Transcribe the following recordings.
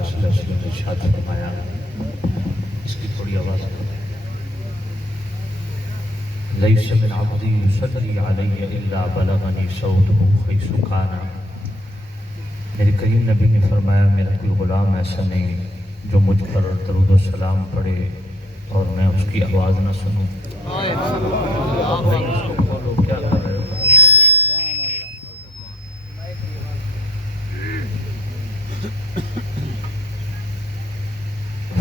اللہ صلی اللہ علیہ وسلم نے ارشاد فرمایا، اس کی تھوڑی آواز لیس من عبدی یصلی علی الا بلغنی صوتہ حیث کان۔ میرے کریم نبی نے فرمایا میرا کوئی غلام ایسا نہیں جو مجھ پر درود و سلام پڑھے اور میں اس کی آواز نہ سنوں۔ بھائی اس کو بولو کیا کر رہے ہو؟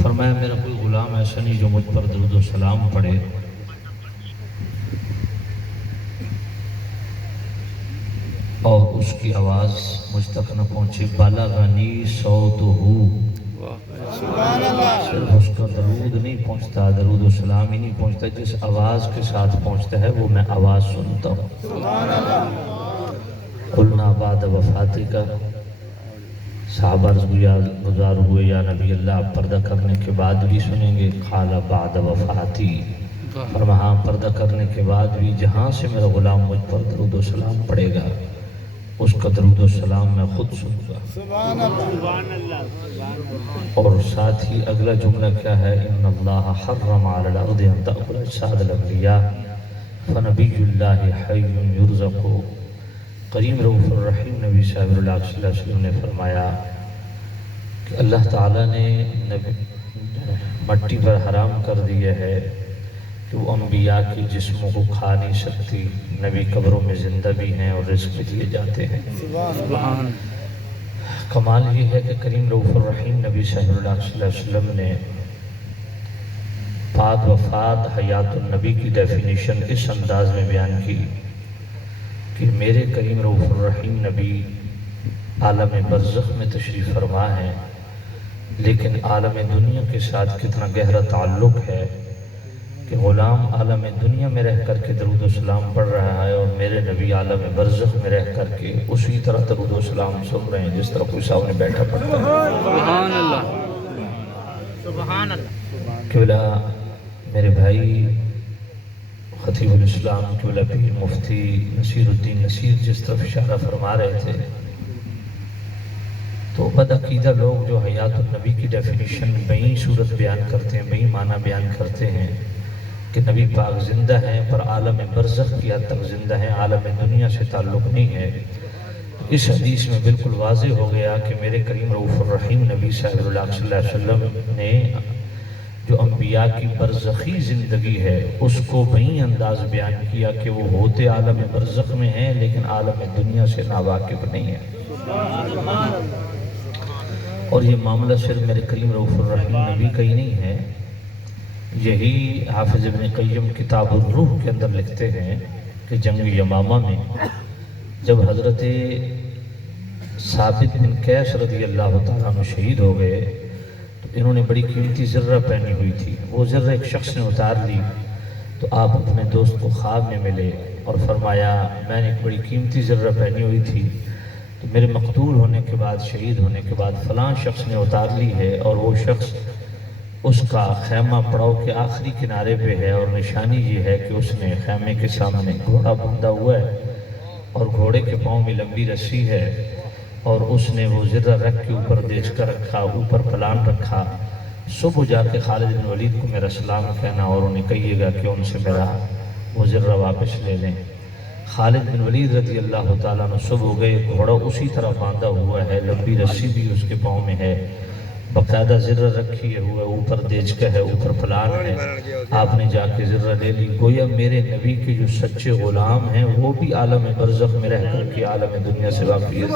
فرمایا میرا کوئی غلام ایسا نہیں جو مجھ پر درود و سلام پڑھے اور اس کی آواز مجھ تک نہ پہنچے۔ بلغنی صوتہ، صرف اس کا درود نہیں پہنچتا، درود و سلام ہی نہیں پہنچتا، جس آواز کے ساتھ پہنچتا ہے وہ میں آواز سنتا ہوں۔ قلنا بعد وفاتک، صحابہ گزار ہوئے یا نبی اللہ پردہ کرنے کے بعد بھی سنیں گے؟ قال بعد وفاتی، فرمایا پردہ کرنے کے بعد بھی جہاں سے میرا غلام مجھ پر درود و سلام پڑے گا اس کا درود و سلام میں خود سنوں گا۔ اور ساتھ ہی اگلا جملہ کیا ہے؟ ان اللہ حرم علی الارض ان تأکل اجساد الانبیاء فنبی اللہ حی یرزق۔ کریم رؤوف الرحیم نبی صلی اللہ علیہ وسلم نے فرمایا کہ اللہ تعالیٰ نے مٹی پر حرام کر دیا ہے کہ وہ انبیاء کے جسموں کو کھا نہیں سکتی، نبی قبروں میں زندہ بھی ہیں اور رزق بھی دیے جاتے ہیں۔ کمال یہ ہے کہ کریم رؤوف الرحیم نبی صلی اللہ علیہ وسلم نے بعد وفات حیات النبی کی ڈیفینیشن اس انداز میں بیان کی کہ میرے کریم رؤوف الرحیم نبی عالم برزخ میں تشریف فرما ہے، لیکن عالم دنیا کے ساتھ کتنا گہرا تعلق ہے کہ غلام عالم دنیا میں رہ کر کے درود و سلام پڑھ رہا ہے اور میرے نبی عالم برزخ میں رہ کر کے اسی طرح درود و سلام سن رہے ہیں جس طرح کوئی سامنے بیٹھا پڑھتا ہے۔ سبحان اللہ، سبحان اللہ۔ قبلہ میرے بھائی خطیب الاسلام قبلہ پیر مفتی نصیر الدین نصیر جس طرف اشارہ فرما رہے تھے، تو بدعقیدہ لوگ جو حیات النبی کی ڈیفینیشن بئی صورت بیان کرتے ہیں، بئی معنی بیان کرتے ہیں کہ نبی پاک زندہ ہیں پر عالم برزخ کی حد تک زندہ ہیں، عالم دنیا سے تعلق نہیں ہے۔ اس حدیث میں بالکل واضح ہو گیا کہ میرے کریم رؤوف الرحیم نبی صلی اللہ علیہ وسلم نے جو انبیاء کی برزخی زندگی ہے اس کو بئی انداز بیان کیا کہ وہ ہوتے عالم برزخ میں ہیں لیکن عالم دنیا سے ناواقف نہیں ہیں۔ اور یہ معاملہ صرف میرے کریم رؤوف الرحیم نبی کا ہی نہیں ہے، یہی حافظ ابن قیم کتاب الروح کے اندر لکھتے ہیں کہ جنگ یمامہ میں جب حضرت ثابت بن قیس رضی اللہ تعالیٰ عنہ شہید ہو گئے تو انہوں نے بڑی قیمتی ذرہ پہنی ہوئی تھی، وہ ذرہ ایک شخص نے اتار لی تو آپ اپنے دوست کو خواب میں ملے اور فرمایا میں نے ایک بڑی قیمتی ذرہ پہنی ہوئی تھی تو میرے مقتول ہونے کے بعد، شہید ہونے کے بعد فلاں شخص نے اتار لی ہے اور وہ شخص اس کا خیمہ پڑاؤ کے آخری کنارے پہ ہے اور نشانی یہ ہے کہ اس نے خیمے کے سامنے گھوڑا باندھا ہوا ہے اور گھوڑے کے پاؤں میں لمبی رسی ہے اور اس نے وہ ذرہ رکھ کے اوپر دیکھ کر رکھا، اوپر پلان رکھا۔ صبح جا کے خالد بن ولید کو میرا سلام کہنا اور انہیں کہیے گا کہ ان سے میرا وہ ذرہ واپس لے لیں۔ خالد بن ولید رضی اللہ تعالیٰ عنہ صبح گئے، گھوڑا اسی طرح باندھا ہوا ہے، لمبی رسی بھی اس کے پاؤں میں ہے، باقاعدہ ذرہ رکھی ہوئے، اوپر دیجکا ہے، اوپر پلان ہے۔ آپ نے جا کے ذرہ لے لی، گویا میرے نبی کے جو سچے غلام ہیں وہ بھی عالم برزخ میں رہ کر کے عالم دنیا سے واقعی ہے۔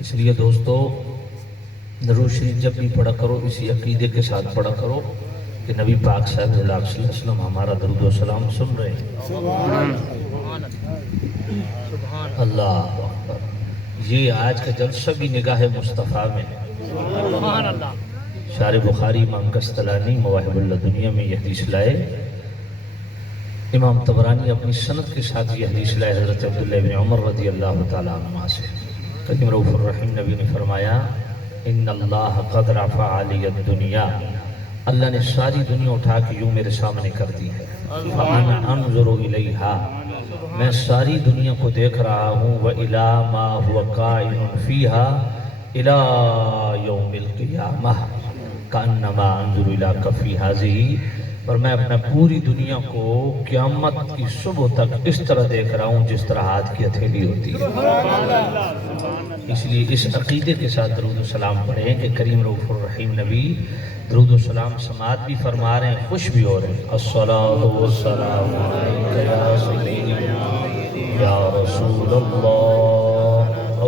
اس لیے دوستو درود شریف جب بھی پڑھا کرو اسی عقیدے کے ساتھ پڑھا کرو کہ نبی پاک صلی اللہ علیہ وسلم ہمارا درود و سلام سن رہے ہیں۔ اللہ اکبر۔ یہ آج کا جلسہ بھی نگاہ مصطفیٰ میں ہے۔ شارح بخاری امام قسطلانی مواہب اللہ دنیا میں یہ حدیث لائے، امام طبرانی اپنی سند کے ساتھ یہ حدیث لائے حضرت عبداللہ بن عمر رضی اللہ تعالیٰ عنہ سے۔ کریم رؤوف الرحیم نبی نے فرمایا ان اللہ قد رفع علی الدنیا، اللہ نے ساری دنیا اٹھا کے یوں میرے سامنے کر دی ہے، فانا انظر الیہا، میں ساری دنیا کو دیکھ رہا ہوں، وَإِلَى مَا هُوَ قَائِمٌ فِيهَا إِلَى يَوْمِ الْقِيَامَةِ كَأَنَّمَا أَنظُرُ إِلَى كَفِّ هَذِهِ، اور میں اپنا پوری دنیا کو قیامت کی صبح تک اس طرح دیکھ رہا ہوں جس طرح ہاتھ کی ہتھیلی ہوتی ہے۔ اس لیے اس عقیدے کے ساتھ درود و سلام پڑھیں کہ کریم رؤوف الرحیم نبی درود و سلام سماعت بھی فرما رہے ہیں، خوش بھی ہو رہے ہیں۔ الصلاۃ والسلام علیک یا سیدی یا رسول اللہ،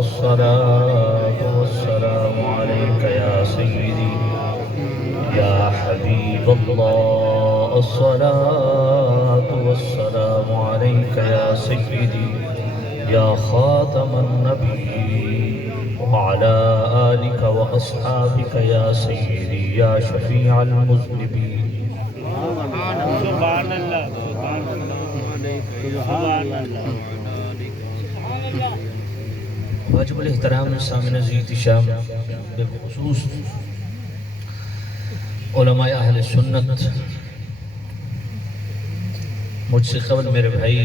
الصلاۃ والسلام علیک یا سیدی یا حبیب اللہ، الصلاۃ والسلام علیک یا سیدی یا خاتم النبیین وعلى آلك وأصحابك يا سيدي يا شفيع المذنبين۔ سبحان اللہ، سبحان اللہ۔ واجب الاحترام سامعین عزیز شام، بالخصوص علماء اہل سنت، مجھ سے قبل میرے بھائی،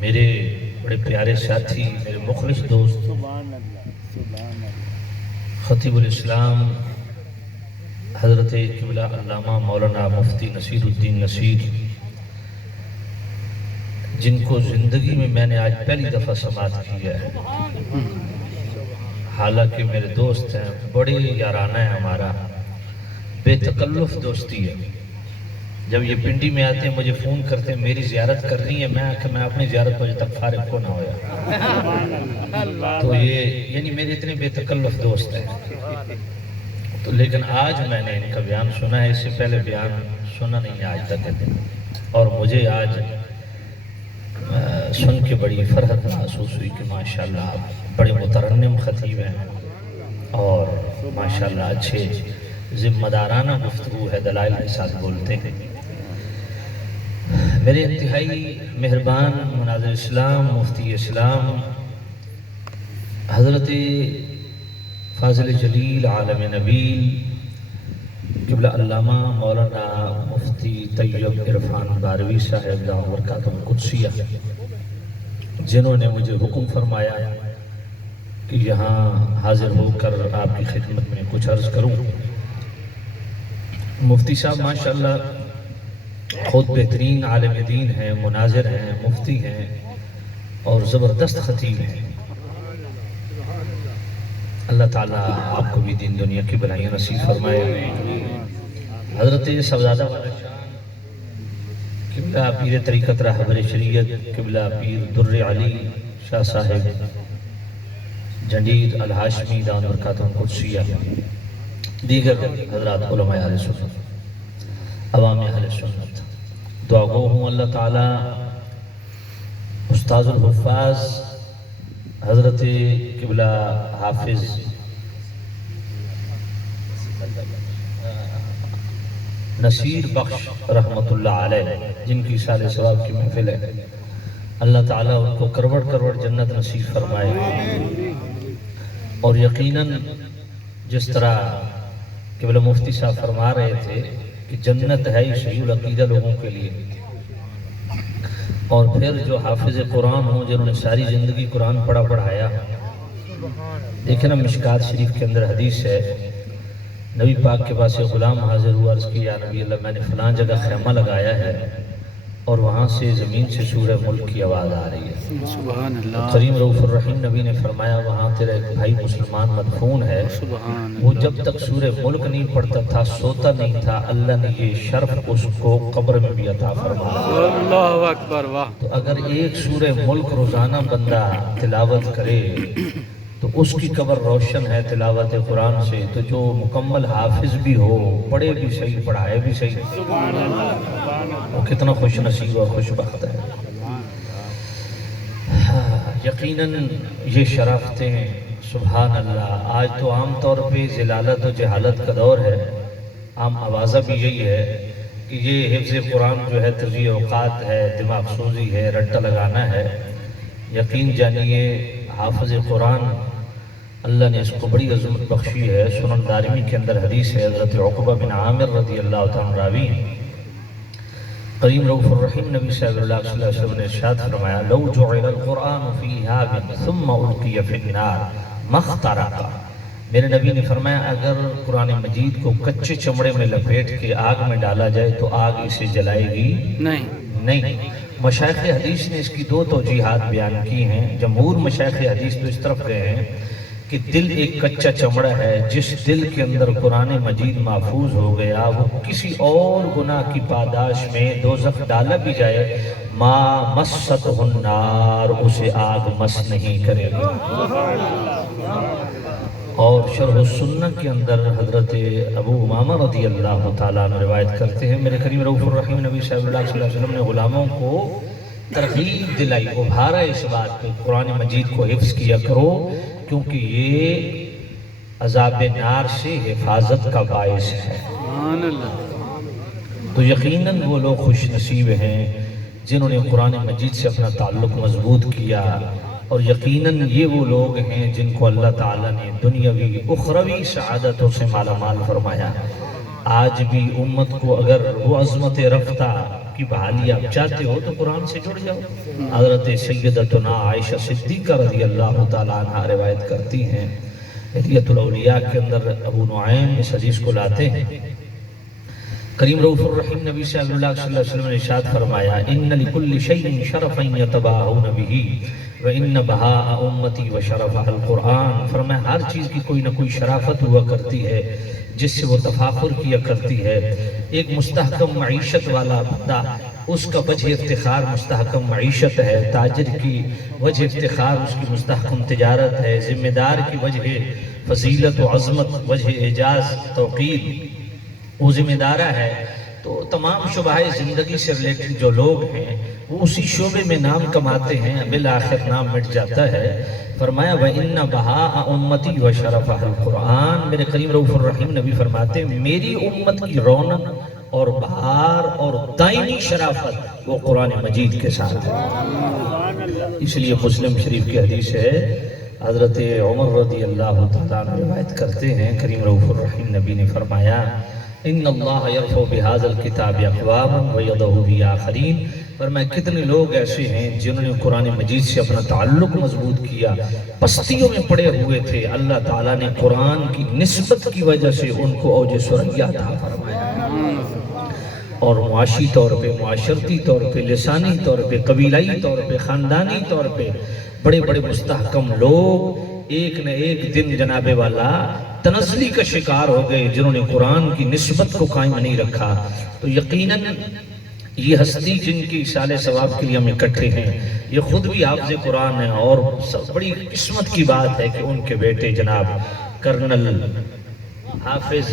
میرے بڑے پیارے ساتھی، میرے مخلص دوست خطیب الاسلام حضرت قبلہ علامہ مولانا مفتی نصیر الدین نصیر، جن کو زندگی میں میں نے آج پہلی دفعہ سماعت کیا ہے، حالانکہ میرے دوست ہیں، بڑے یارانہ ہے ہمارا، بے تکلف دوستی ہے۔ جب یہ پنڈی میں آتے ہیں مجھے فون کرتے ہیں میری زیارت کرنی ہے، میں اپنی زیارت کو تک فارغ کو نہ ہویا، تو یہ یعنی میرے اتنے بے تکلف دوست ہیں۔ تو لیکن آج میں نے ان کا بیان سنا ہے، اس سے پہلے بیان سنا نہیں ہے آج تک، اور مجھے آج سن کے بڑی فرحت محسوس ہوئی کہ ماشاءاللہ آپ بڑے مترنم خطیب ہیں، اور ماشاءاللہ اچھے ذمہ دارانہ گفتگو ہے، دلائل کے ساتھ بولتے ہیں۔ میرے انتہائی مہربان مناظر اسلام مفتی اسلام حضرت فاضل جلیل عالم نبیل قبلہ علامہ مولانا مفتی طیب عرفان باروی صاحب دامت برکاتہ القدسیہ، جنہوں نے مجھے حکم فرمایا کہ یہاں حاضر ہو کر آپ کی خدمت میں کچھ عرض کروں۔ مفتی صاحب ماشاءاللہ خود بہترین عالم دین ہیں، مناظر ہیں، مفتی ہیں، اور زبردست خطیب ہیں۔ اللہ تعالیٰ آپ کو بھی دین دنیا کی بھلائیاں نصیب فرمائے۔ حضرت صاحبزادہ والا شان قبلہ پیر طریقت رہبر شریعت قبلہ پیر در علی شاہ صاحب جنڈیر الہاشمی دامت برکاتہ القدسیہ، دیگر حضرات علماء اہل سنت، عوام اہل سنت، دعا گو ہوں اللہ تعالیٰ استاذ الحفاظ حضرت قبلہ حافظ نصیر بخش رحمت اللہ علیہ، جن کی سال ثواب کی محفل ہے، اللہ تعالیٰ ان کو کروڑ کروڑ جنت نصیب فرمائے۔ اور یقیناً جس طرح قبلہ مفتی صاحب فرما رہے تھے کہ جنت ہے ہی صحیح العقیدہ لوگوں کے لیے، اور پھر جو حافظ قرآن ہوں جنہوں نے ساری زندگی قرآن پڑھایا، دیکھیں نا مشکات شریف کے اندر حدیث ہے، نبی پاک کے پاس ایک غلام حاضر ہوا، عرض کی یا نبی اللہ میں نے فلان جگہ خیمہ لگایا ہے اور وہاں سے زمین سے سورہ ملک کی آواز آ رہی ہے۔ سبحان اللہ۔ کریم رؤوف الرحیم نبی نے فرمایا وہاں تیرا ایک بھائی مسلمان مدفون ہے، وہ جب تک سورہ ملک نہیں پڑھتا تھا سوتا نہیں تھا، اللہ نے یہ شرف اس کو قبر میں بھی عطا فرمایا۔ اللہ اکبر، واہ۔ تو اگر ایک سورہ ملک روزانہ بندہ تلاوت کرے تو اس کی قبر روشن ہے تلاوت قرآن سے، تو جو مکمل حافظ بھی ہو، پڑھے بھی صحیح، پڑھائے بھی صحیح، وہ کتنا خوش نصیب اور خوش بخت ہے۔ یقیناً یہ شرافتیں سبحان اللہ، آج تو عام طور پہ ذلالت و جہالت کا دور ہے، عام آوازہ بھی یہی ہے کہ یہ حفظ قرآن جو ہے تضییع اوقات ہے، دماغ سوزی ہے، رٹا لگانا ہے۔ یقین جانیے حافظ قرآن اللہ نے اس کو بڑی عظمت بخشی ہے۔ سنن دارمی کے اندر حدیث ہے، حضرت عقبہ بن عامر رضی اللہ تعالیٰ راوی ہیں، کریم رؤوف الرحیم نبی صلی اللہ علیہ وسلم نے ارشاد فرمایا لو جعل القرآن فی ہاب ثم القی فی النار ما اخترق۔ میرے نبی نے فرمایا اگر قرآن مجید کو کچے چمڑے میں لپیٹ کے آگ میں ڈالا جائے تو آگ اسے جلائے گی نہیں۔ مشائخ حدیث نے اس کی دو توجیحات بیان کی ہیں۔ جمہور مشائخ حدیث تو اس طرف گئے ہیں کہ دل ایک کچا چمڑا ہے، جس دل کے اندر قرآن مجید محفوظ ہو گیا وہ کسی اور گناہ کی پاداش میں دوزخ ڈالا بھی جائے ما مست النار، اسے آگ مس نہیں کرے گی۔ اور شرح السنہ کے اندر حضرت ابو امامہ رضی اللہ تعالیٰ عنہ روایت کرتے ہیں، میرے کریم رؤوف الرحیم نبی صلی اللہ علیہ وسلم نے غلاموں کو ترغیب دلائی، ابھارا اس بات پہ قرآن مجید کو حفظ کیا کرو کیونکہ یہ عذاب نار سے حفاظت کا باعث ہے۔ تو یقیناً وہ لوگ خوش نصیب ہیں جنہوں نے قرآن مجید سے اپنا تعلق مضبوط کیا، اور یقیناً یہ وہ لوگ ہیں جن کو اللہ تعالیٰ نے دنیاوی اخروی سعادتوں سے مالا مال فرمایا۔ آج بھی امت کو اگر وہ عظمت رفتہ کی بحالی آپ چاہتے ہو تو قرآن سے جڑ جاؤ۔ حضرت سیدتنا عائشہ صدیقہ رضی اللہ تعالیٰ عنہ روایت کرتی ہیں، حلیۃ الاولیاء کے اندر ابو نعیم اس حدیث کو لاتے ہیں، کریم رؤوف الرحیم نبی صلی اللہ علیہ وسلم نے ارشاد فرمایا ان لکل شیء شرفا یتباہون بہ وان بہاء امتی وشرفها القرآن۔ فرمایا ہر چیز کی کوئی نہ کوئی شرافت ہوا کرتی ہے جس سے وہ تفاخر کیا کرتی ہے۔ ایک مستحکم معیشت والا بندہ، اس کا وجہ افتخار مستحکم معیشت ہے، تاجر کی وجہ افتخار اس کی مستحکم تجارت ہے، ذمہ دار کی وجہ فضیلت و عظمت، وجہ اعجاز توقیر وہ ذمہ دارہ ہے۔ تو تمام شعبہ زندگی سے ریلیٹڈ جو لوگ ہیں وہ اسی شعبے میں نام کماتے ہیں، بالآخر نام مٹ جاتا ہے۔ فرمایا وَإِنَّ بَهَاءَ أُمَّتِي وَشَرَفَهَا الْقُرْآنِ، میرے کریم رؤوف الرحیم نبی فرماتے ہیں میری امت کی رونق اور بہار اور دائمی شرافت وہ قرآن مجید کے ساتھ ہے۔ اس لیے مسلم شریف کی حدیث ہے، حضرت عمر رضی اللہ تعالیٰ عنہ روایت کرتے ہیں، کریم رؤوف الرحیم نبی نے فرمایا ان اللہ یرفع بہذا الکتاب اقواما ویضع بہ آخرین۔ فرمایا کتنے لوگ ایسے ہیں جنہوں نے قرآن مجید سے اپنا تعلق مضبوط کیا، پستیوں میں پڑے ہوئے تھے، اللہ تعالیٰ نے قرآن کی نسبت کی وجہ سے ان کو اوج ثریا عطا فرمایا، اور معاشی طور پہ، معاشرتی طور پہ، لسانی طور پہ، قبیلائی طور پہ، خاندانی طور پہ بڑے بڑے مستحکم لوگ ایک نہ ایک دن جناب والا تنزلی کا شکار ہو گئے جنہوں نے قرآن کی نسبت کو قائم نہیں رکھا۔ تو یقیناً یہ ہستی جن کی اشارے ثواب کے لیے ہم اکٹھے ہیں یہ خود بھی حافظ قرآن ہیں، اور بڑی قسمت کی بات ہے کہ ان کے بیٹے جناب کرنل حافظ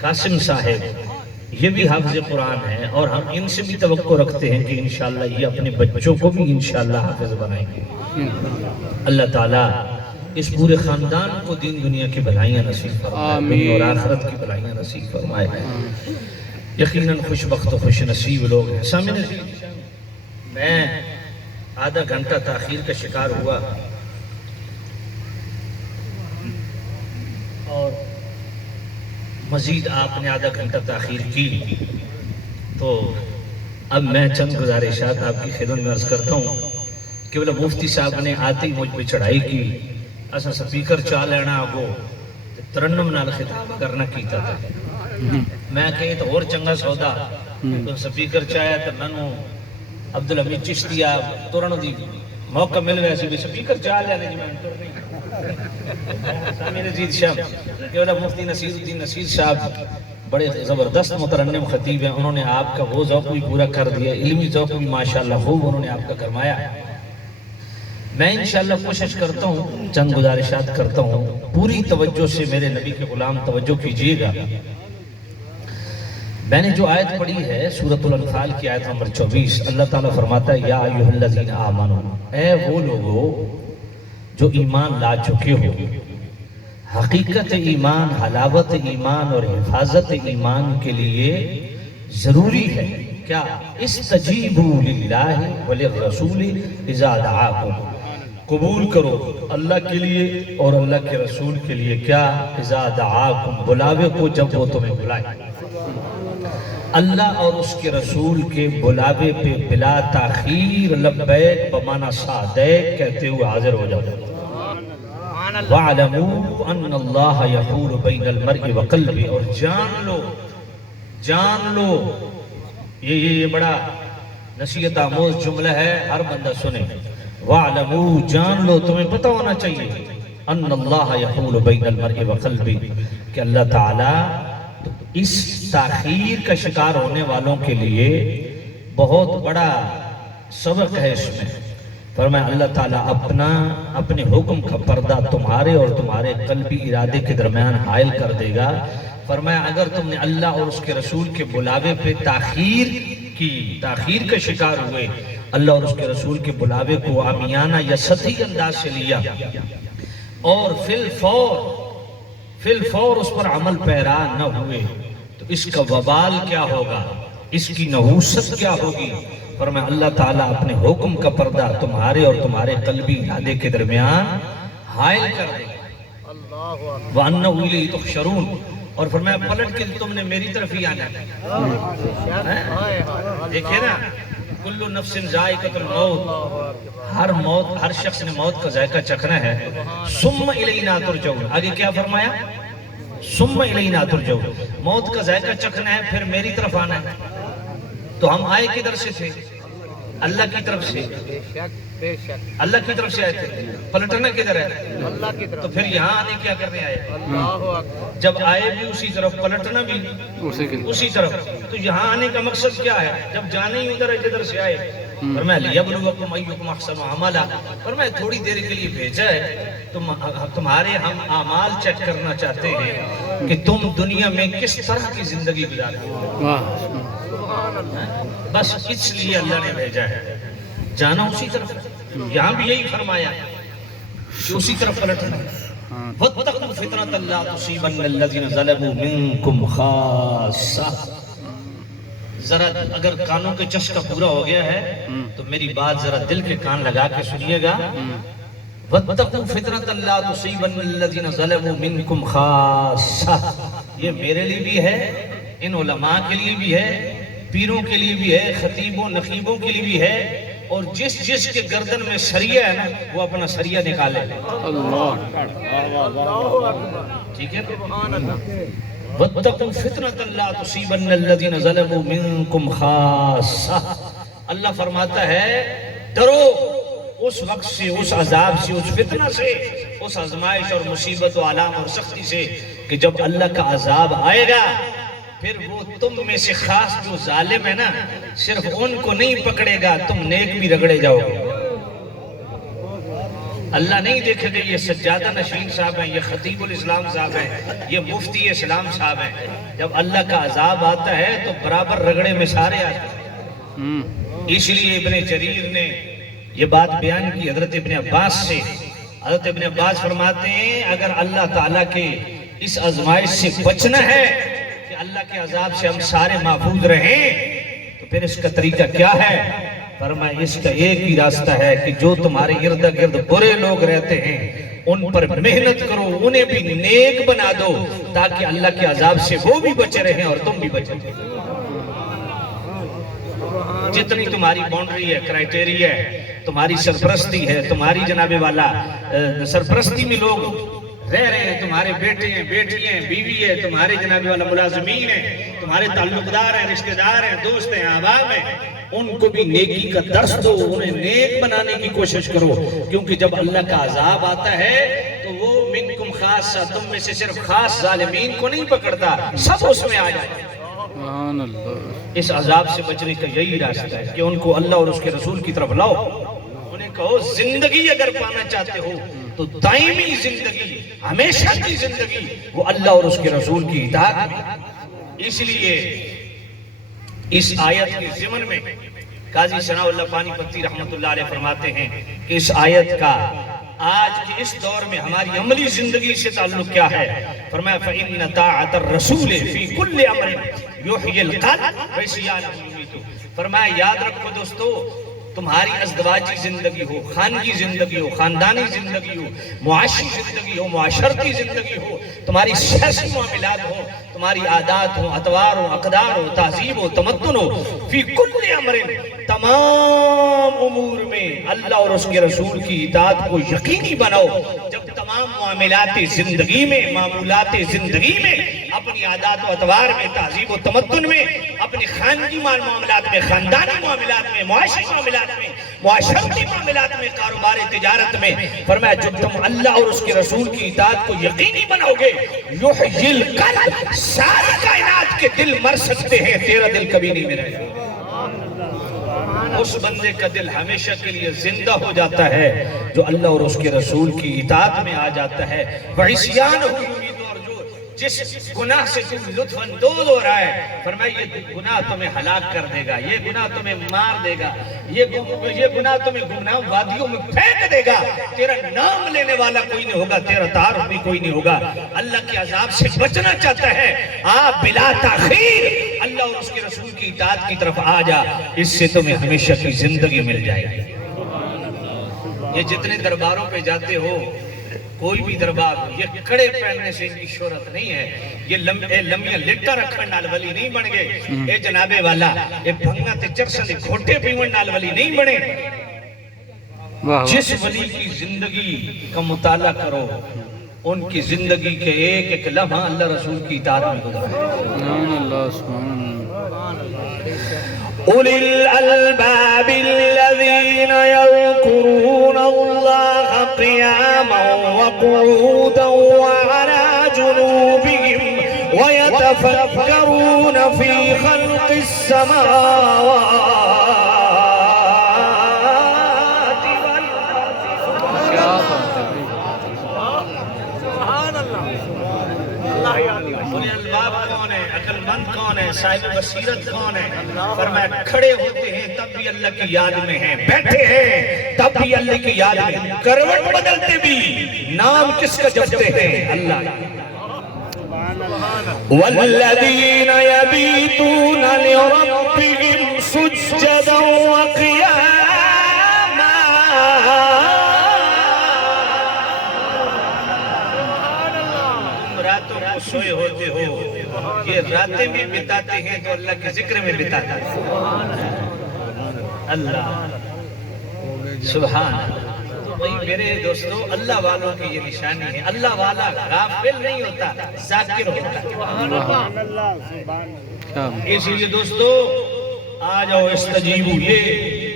قاسم صاحب یہ بھی حافظ قرآن ہیں، اور ہم ان سے بھی توقع رکھتے ہیں کہ انشاءاللہ یہ اپنے بچوں کو بھی انشاءاللہ حافظ بنائیں گے۔ اللہ تعالیٰ اس پورے خاندان کو دین دنیا کی بھلائیاں نصیب فرمائے، دنیا اور آخرت کی بھلائیاں نصیب فرمائے۔ یقیناً خوش بخت و خوش نصیب لوگ ہیں۔ سامنے میں آدھا گھنٹہ تاخیر کا شکار ہوا، اور مزید آپ نے آدھا گھنٹہ تاخیر کی، تو اب میں چند گزارشات آپ کی خدمت میں عرض کرتا ہوں کہ بلا مفتی صاحب نے آتے ہی مجھ پہ چڑھائی کی، اسا سپیکر چاہ لینا آگو ترنم نال خطاب کرنا کیتا تھا۔ میں کہیں تو اور چنگا سودا تو سپیکر چاہیا تو منو عبدالحمید چشتیہ ترن دی موقع مل گیا سی بھی سپیکر چاہ لینا جی میں تر نہیں۔ سامی نزید شاہ کہ بلا مفتی نصیر الدین نصیر صاحب بڑے زبردست مترنم خطیب ہیں، انہوں نے آپ کا وہ ذوق بھی پورا کر دیا، علمی ذوق بھی ماشاءاللہ خوب انہوں نے آپ کا کرمایا۔ میں انشاءاللہ کوشش کرتا ہوں، چند گزارشات کرتا ہوں، پوری توجہ سے میرے نبی کے غلام توجہ کیجئے گا۔ میں نے جو آیت پڑھی ہے سورۃ الانفال کی آیت نمبر 24، اللہ تعالیٰ فرماتا ہے یا ایھا الذین آمنوا، اے وہ لوگو جو ایمان لا چکے ہو۔ حقیقت ایمان، حلاوت ایمان اور حفاظت ایمان کے لیے ضروری ہے کیا؟ استجیبوا للہ وللرسول اذا دعاکم، قبول کرو اللہ کے لیے اور اللہ کے رسول کے لیے کیا اذا دعاکم بلاوے کو جب وہ تمہیں بلائے اللہ اور اس کے رسول کے بلاوے پہ بلا تاخیر لبیک بمانا صادق کہتے ہوئے حاضر ہو جاؤ وَعْلَمُوا أَنَّ اللَّهَ يَحُولُ بَيْنَ الْمَرْءِ وَقَلْبِهِ اور جان لو یہ بڑا نصیحت آموز جملہ ہے ہر بندہ سنے وَعْلَمُوا جان لو تمہیں پتہ ہونا چاہیے أَنَّ اللَّهَ يَحُولُ بَيْنَ الْمَرْءِ وَقَلْبِهِ کہ اللہ تعالیٰ اس تاخیر کا شکار ہونے والوں کے لیے بہت بڑا سبق ہے اس میں فرمایا اللہ تعالیٰ اپنے حکم کا پردہ تمہارے اور تمہارے قلبی ارادے کے درمیان حائل کر دے گا فرمایا اگر تم نے اللہ اور اس کے رسول کے بلاوے پہ تاخیر کا شکار ہوئے اللہ اور اس کے رسول کے بلاوے کو عامیانہ یا سطحی انداز سے لیا اور فی الفور اس پر عمل پیرا نہ ہوئے تو اس کا وبال کیا ہوگا اس کی نحوست کیا ہوگی فرمایا اللہ تعالیٰ اپنے حکم کا پردہ تمہارے اور تمہارے قلبی ارادے کے درمیان حائل کر دے وَأَنَّهُ إِلَيْهِ تُحْشَرُونَ اور فرمایا پلٹ کے تم نے میری طرف ہی آنا ہے دیکھیں نا کل نفس ذائقۃ الموت ہر شخص نے موت کا ذائقہ چکھنا ہے ثم الینا ترجعون آگے کیا فرمایا ثم الینا ترجعون موت کا ذائقہ چکھنا ہے پھر میری طرف آنا ہے تو ہم آئے کدھر سے تھے اللہ کی طرف سے اللہ کی طرف سے آئے تھے پلٹنا کدھر ہے تو پھر یہاں آنے کیا کرنے آئے جب آئے بھی اسی طرف پلٹنا بھی اسی طرف تو یہاں آنے کا مقصد کیا ہے جب جانے ہی ادھر ہے جدھر سے آئے فرمایا لیبلوکم ایکم احسن عملا فرمایا تھوڑی دیر کے لیے بھیجا ہے تمہارے ہم اعمال چیک کرنا چاہتے ہیں کہ تم دنیا میں کس طرح کی زندگی گزارتے ہو بس اس لیے اللہ نے بھیجا ہے جانا اسی طرف یہاں بھی یہی فرمایا کہ اسی طرف پلٹنا وَاتَّقُوا فِتْنَةً لَا تُصِيبَنَّ الَّذِينَ ظَلَمُوا مِنكُمْ خَاصَّةً ذرا اگر کانوں کے چشکا پورا ہو گیا ہے تو میری بات ذرا دل کے کان لگا کے سنیے گا وَاتَّقُوا فِتْنَةً لَا تُصِيبَنَّ الَّذِينَ ظَلَمُوا مِنكُمْ خَاصَّةً یہ میرے لیے بھی ہے ان علماء کے لیے بھی ہے پیروں کے لیے بھی ہے خطیبوں نقیبوں کے لیے بھی ہے اور جس کے گردن میں سریہ ہے نا وہ اپنا سریہ نکالے اللہ ٹھیک ہے وَاتَّقُوا فِتْنَةً لَا تُصِيبَنَّ الَّذِينَ ظَلَمُوا مِنكُمْ خَاصَّةً اللہ فرماتا ہے ڈرو اس وقت سے اس عذاب سے اس فتنہ سے اس آزمائش اور مصیبت و آلام اور سختی سے کہ جب اللہ کا عذاب آئے گا پھر وہ تم میں سے خاص جو ظالم ہے نا صرف ان کو نہیں پکڑے گا تم نیک بھی رگڑے جاؤ گے اللہ نہیں دیکھے گا یہ سجادہ نشین صاحب ہیں یہ خطیب الاسلام صاحب ہیں یہ مفتی اسلام صاحب ہیں جب اللہ کا عذاب آتا ہے تو برابر رگڑے میں سارے آتے ہیں اس لیے ابن جریر نے یہ بات بیان کی حضرت ابن عباس سے حضرت ابن عباس فرماتے ہیں اگر اللہ تعالیٰ کے اس آزمائش سے بچنا ہے کہ اللہ کے عذاب سے ہم سارے محفوظ رہیں تو پھر اس کا طریقہ کیا ہے فرمایا اس کا ایک ہی راستہ ہے کہ جو تمہارے ارد گرد برے لوگ رہتے ہیں ان پر محنت کرو انہیں بھی نیک بنا دو تاکہ اللہ کے عذاب سے وہ بھی بچے رہیں اور تم بھی بچے رہیں جتنی تمہاری باؤنڈری ہے کرائیٹیریا ہے تمہاری سرپرستی ہے تمہاری جناب والا سرپرستی میں لوگ رہ رہے ہیں تمہارے بیٹے ہیں بیٹی ہیں بیوی ہے تمہارے جناب والا ملازمین ہیں تمہارے تعلقدار ہیں رشتہ دار ہیں دوست ہیں احباب ہیں ان کو بھی نیکی کا درس دو انہیں نیک بنانے کی کوشش کرو کیونکہ جب اللہ کا عذاب آتا ہے تو وہ منکم خاصہ تم میں سے صرف خاص ظالمین کو نہیں پکڑتا سب اس میں آ جائے اس عذاب سے بچنے کا یہی راستہ ہے کہ ان کو اللہ اور اس کے رسول کی طرف لاؤ انہیں کہو زندگی اگر پانا چاہتے ہو تو دائمی زندگی ہمیشہ کی زندگی وہ اللہ اور اس کے رسول کی اطاعت میں اس لیے اس آیت کے ضمن میں قاضی ثناء اللہ پانی پتی رحمت اللہ علیہ فرماتے ہیں کہ اس آیت کا آج کے اس دور میں ہماری عملی زندگی سے تعلق کیا ہے فرمایا فَإِنَّ طَاعَةَ الرَّسُولِ فِي كُلِّ عَمْرٍ يُحْيِي الْقَلْبَ وَيَسْيَانَهُ يُمِيتُ فرمایا یاد رکھو دوستو تمہاری ازدواجی زندگی ہو، خانگی زندگی ہو، خاندانی زندگی ہو، معاشی زندگی ہو، معاشرتی زندگی ہو، تمہاری سیاسی معاملات ہو، تمہاری عادات ہو، اطوار ہو، اقدار ہو، تہذیب ہو، تمدن ہو، فی کل امر، تمام امور میں اللہ اور اس کے رسول کی اطاعت کو یقینی بناؤ۔ جب تمام معاملات زندگی میں، معمولات زندگی میں، اپنی عادات و اطوار میں، تہذیب و تمدن میں، اپنی خانگی معاملات میں، خاندانی معاملات میں، معاشی معاملات میں، معاشرتی معاملات میں، کاروبار تجارت میں، فرمایا جب تم اللہ اور اس کے رسول کی اطاعت کو یقینی بناؤ گے، یحیی القلب، ساری کائنات کے دل مر سکتے ہیں، تیرا دل کبھی نہیں مرے گا۔ اس بندے کا دل ہمیشہ کے لیے زندہ ہو جاتا ہے جو اللہ اور اس کے رسول کی اطاعت میں آ جاتا ہے۔ وَعِسْيَانُهُ يُرِيدُ الرُّجُوعَ، جس گناہ سے تم لطف اندوز ہو رہا ہے، فرمایا یہ گناہ تمہیں ہلاک کر دے گا، یہ گناہ تمہیں مار دے گا، یہ گناہ تمہیں گمنام وادیوں میں پھینک دے گا، تیرا نام لینے والا کوئی نہیں ہوگا، تیرا تعارف بھی کوئی نہیں ہوگا۔ اللہ کے عذاب سے بچنا چاہتا ہے، آپ بلا تاخیر اللہ اور اس کے رسول کی اطاعت کی طرف آ جا، اس سے تمہیں ہمیشہ کی زندگی مل جائے گی۔ یہ جتنے درباروں پہ جاتے ہو، کوئی بھی دربار ہو، یہ کڑے پہننے سے ان کی شہرت نہیں ہے، یہ لمبیاں لٹا رکھن نال ولی نہیں بن گئے، اے جنابے والا، اے بھنگا تے چرسن دے گھوٹے پیون نال ولی نہیں بنے۔ جس ولی کی زندگی کا مطالعہ کرو، ان کی زندگی کے ایک ایک لمحہ اللہ رسول کی اطاعت میں گزرا ہے۔ سبحان اللہ، سبحان اللہ۔ أولي الألباب الذين يذكرون الله قياما وقعودا وعلى جنوبهم ويتفكرون في خلق السماوات کون ہے، عقل مند کون ہے، صاحب بصیرت کون ہے؟ فرمایا کھڑے ہوتے ہیں تب بھی اللہ کی یاد میں ہیں، بیٹھے ہیں تب بھی اللہ کی یاد میں ہیں، کروٹ بدلتے بھی نام کس کا جپتے ہیں؟ اللہ۔ والذین یبیتون لربهم سجدا وقیاما، راتوں کو سوئے ہوتے ہو، یہ راتیں بھی بتاتے ہیں تو اللہ کے ذکر میں بتاتا ہے۔ اللہ سبحان۔ وہی میرے دوستو، اللہ والوں کی یہ نشانی ہے، اللہ والا غافل نہیں ہوتا، ذاکر ہوتا ہے۔ اسی لیے دوستو آ جاؤ استجیبو، یہ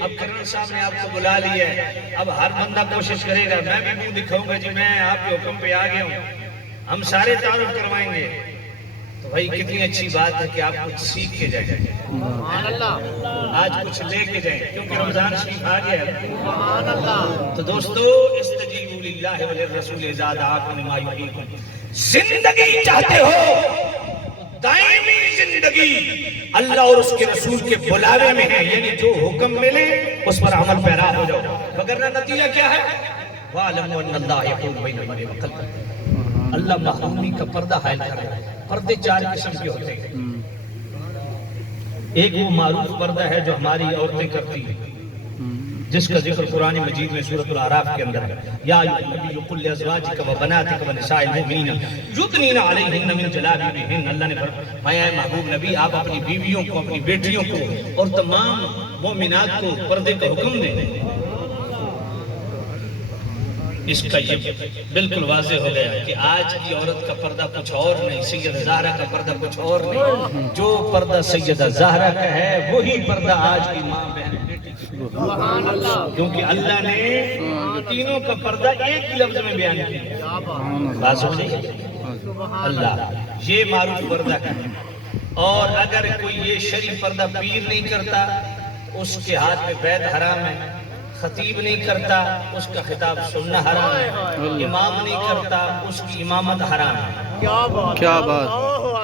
اب کرنل صاحب نے آپ کو بلا لیا ہے، اب ہر بندہ کوشش کرے گا، میں بھی منہ دکھاؤں گا جی میں آپ کے حکم پہ آ گیا ہوں، ہم سارے تعارف کروائیں گے، تو بھائی کتنی اچھی بات ہے کہ آپ کچھ سیکھ کے جائیں، آج کچھ لے کے جائیں، کیونکہ رمضان شریف آ گیا ہے۔ تو دوستو استجیبوا للہ وللرسول اذا دعاکم لما یحییکم، زندگی چاہتے ہو، دائمی زندگی اللہ اور اس کے رسول کے بلاوے میں ہے، یعنی جو حکم ملے اس پر عمل پیرا ہو جاؤ، وگرنہ نتیجہ کیا ہے؟ وَاعْلَمُوا أَنَّ اللَّهَ يَحُولُ بَيْنَ الْمَرْءِ وَقَلْبِهِ، اللہ محرومی کا پردہ حائل کر رہا ہے۔ پردے چار قسم کے ہوتے ہیں، ایک وہ معروف پردہ ہے جو ہماری عورتیں کرتی ہیں، جس کا ذکر قرآن مجید میں سورۃ الاعراف کے اندر ہے، یا ایھا النبی قل لازواجک وبناتک ونساء المؤمنین یدنین علیہن من جلابیبہن، اللہ نے فرمایا اے محبوب نبی آپ اپنی بیویوں کو، اپنی بیٹیوں کو اور تمام مومنات کو پردے کا حکم دیں۔ اس کا یہ بالکل واضح ہو گیا کہ آج کی عورت کا پردہ کچھ اور نہیں، سیدہ زہرا کا پردہ کچھ اور نہیں، جو پردہ سیدہ زہرا کا ہے وہی پردہ آج کی ماں بہن بیٹی کی، کیونکہ اللہ نے تینوں کا پردہ ایک ہی لفظ میں بیان کیا۔ بات سمجھے؟ اللہ یہ معروف پردہ ہے، اور اگر کوئی یہ شرعی پردہ پیر نہیں کرتا اس کے ہاتھ میں بیعت حرام ہے، خطیب نہیں کرتا اس کا خطاب سننا حرام ہے، امام نہیں کرتا اس کی امامت حرام ہے۔ کیا بات،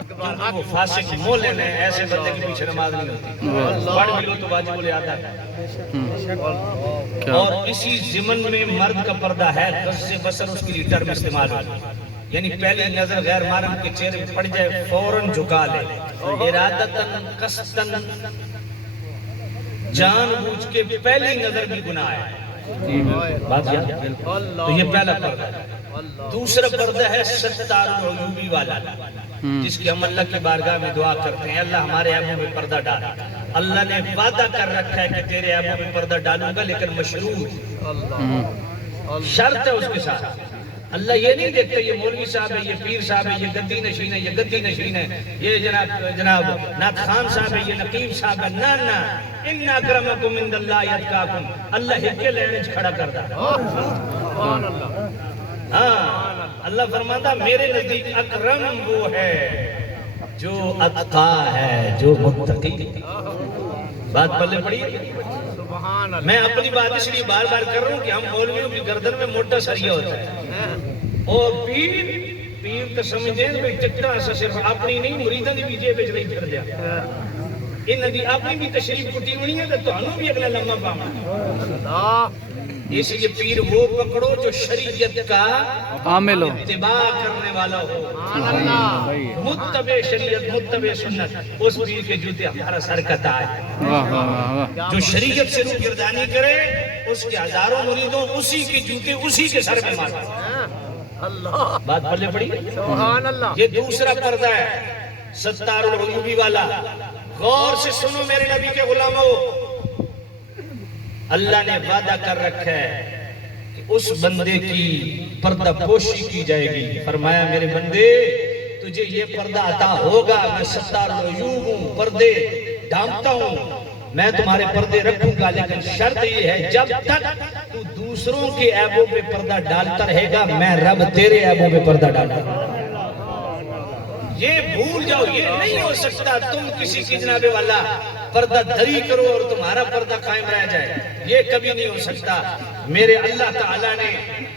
کیونکہ وہ فاسق مولن ہے، ایسے بندے کی پیچھے نماز نہیں ہوتی، پڑھ بھی لو تو واجب الادا ہے۔ اور اسی ضمن میں مرد کا پردہ ہے، قص بصر اس کے لیے ٹرم استعمال ہوتی ہے، یعنی پہلی نظر غیر محرم کے چہرے پہ پڑ جائے فوراً جھکا لے، ارادتاً قصداً جان بوجھ کے پہلی نظر بھی گناہ ہے، بات یاد ہے؟ تو یہ پہلا پردہ ہے۔ دوسرا پردہ ہے ستار العیوبی والا، جس کے ہم اللہ کی بارگاہ میں دعا کرتے ہیں، اللہ ہمارے عیبوں میں پردہ ڈال۔ اللہ نے وعدہ کر رکھا ہے کہ تیرے عیبوں میں پردہ ڈالوں گا، لیکن مشروط شرط ہے اس کے ساتھ۔ اللہ یہ نہیں دیکھتا یہ مولوی صاحب ہے، یہ پیر صاحب ہے، یہ گدی نشین ہے، یہ گدی نشین ہے، یہ جناب نعت خان صاحب ہے، یہ نقیب صاحب ہے، نہ نہ، ان اکرمکم عند اللہ اتقاکم، اللہ ہکے لینے کھڑا کرتا ہے۔ ہاں اللہ فرماتا میں نزدیک اکرم وہ ہے جو اتقا ہے، جو متقی۔ بات پلے پڑی ہے؟ میں اپنی بات اس لیے بار بار کر رہا ہوں کہ ہم مولویوں کی گردن میں موٹا سریا ہوتا ہے، اور پیر تو سمجھیں کہ چٹا سا صرف اپنی نہیں مریداں دی بھی جیب وچ نہیں پھر دیا، انہاں دی اپنی بھی تشریف کٹی ہونی ہے تے تہانوں بھی اگلا لمحہ پاواں۔ اس لیے پیر وہ پکڑو جو شریعت کا عامل ہو، اتباع کرنے والا ہو، متبع شریعت متبع سنت، اس پیر کے جوتے ہمارا سر کا تاج۔ جو شریعت سے روگردانی کرے اس کے ہزاروں مریدوں اسی کے جوتے اسی کے سر میں مارا۔ بات پلے پڑی؟ یہ دوسرا پردہ ہے ستار العیوبی والا۔ غور سے سنو میرے نبی کے غلاموں، اللہ نے وعدہ کر رکھا ہے کہ اس بندے کی پردہ پوشی کی جائے گی۔ فرمایا میرے بندے تجھے یہ پردہ عطا ہوگا، میں ستار العیوب ہوں، پردے ڈھانپتا ہوں، میں تمہارے پردے رکھوں گا، لیکن شرط یہ ہے جب تک تو دوسروں کے عیبوں پہ پردہ ڈالتا رہے گا میں رب تیرے عیبوں پہ پردہ ڈالتا ہوں۔ یہ بھول جاؤ، یہ نہیں ہو سکتا تم کسی کی جناب والا پردہ دھری کرو اور تمہارا پردہ قائم رہ جائے، یہ کبھی نہیں ہو سکتا۔ میرے اللہ تعالیٰ نے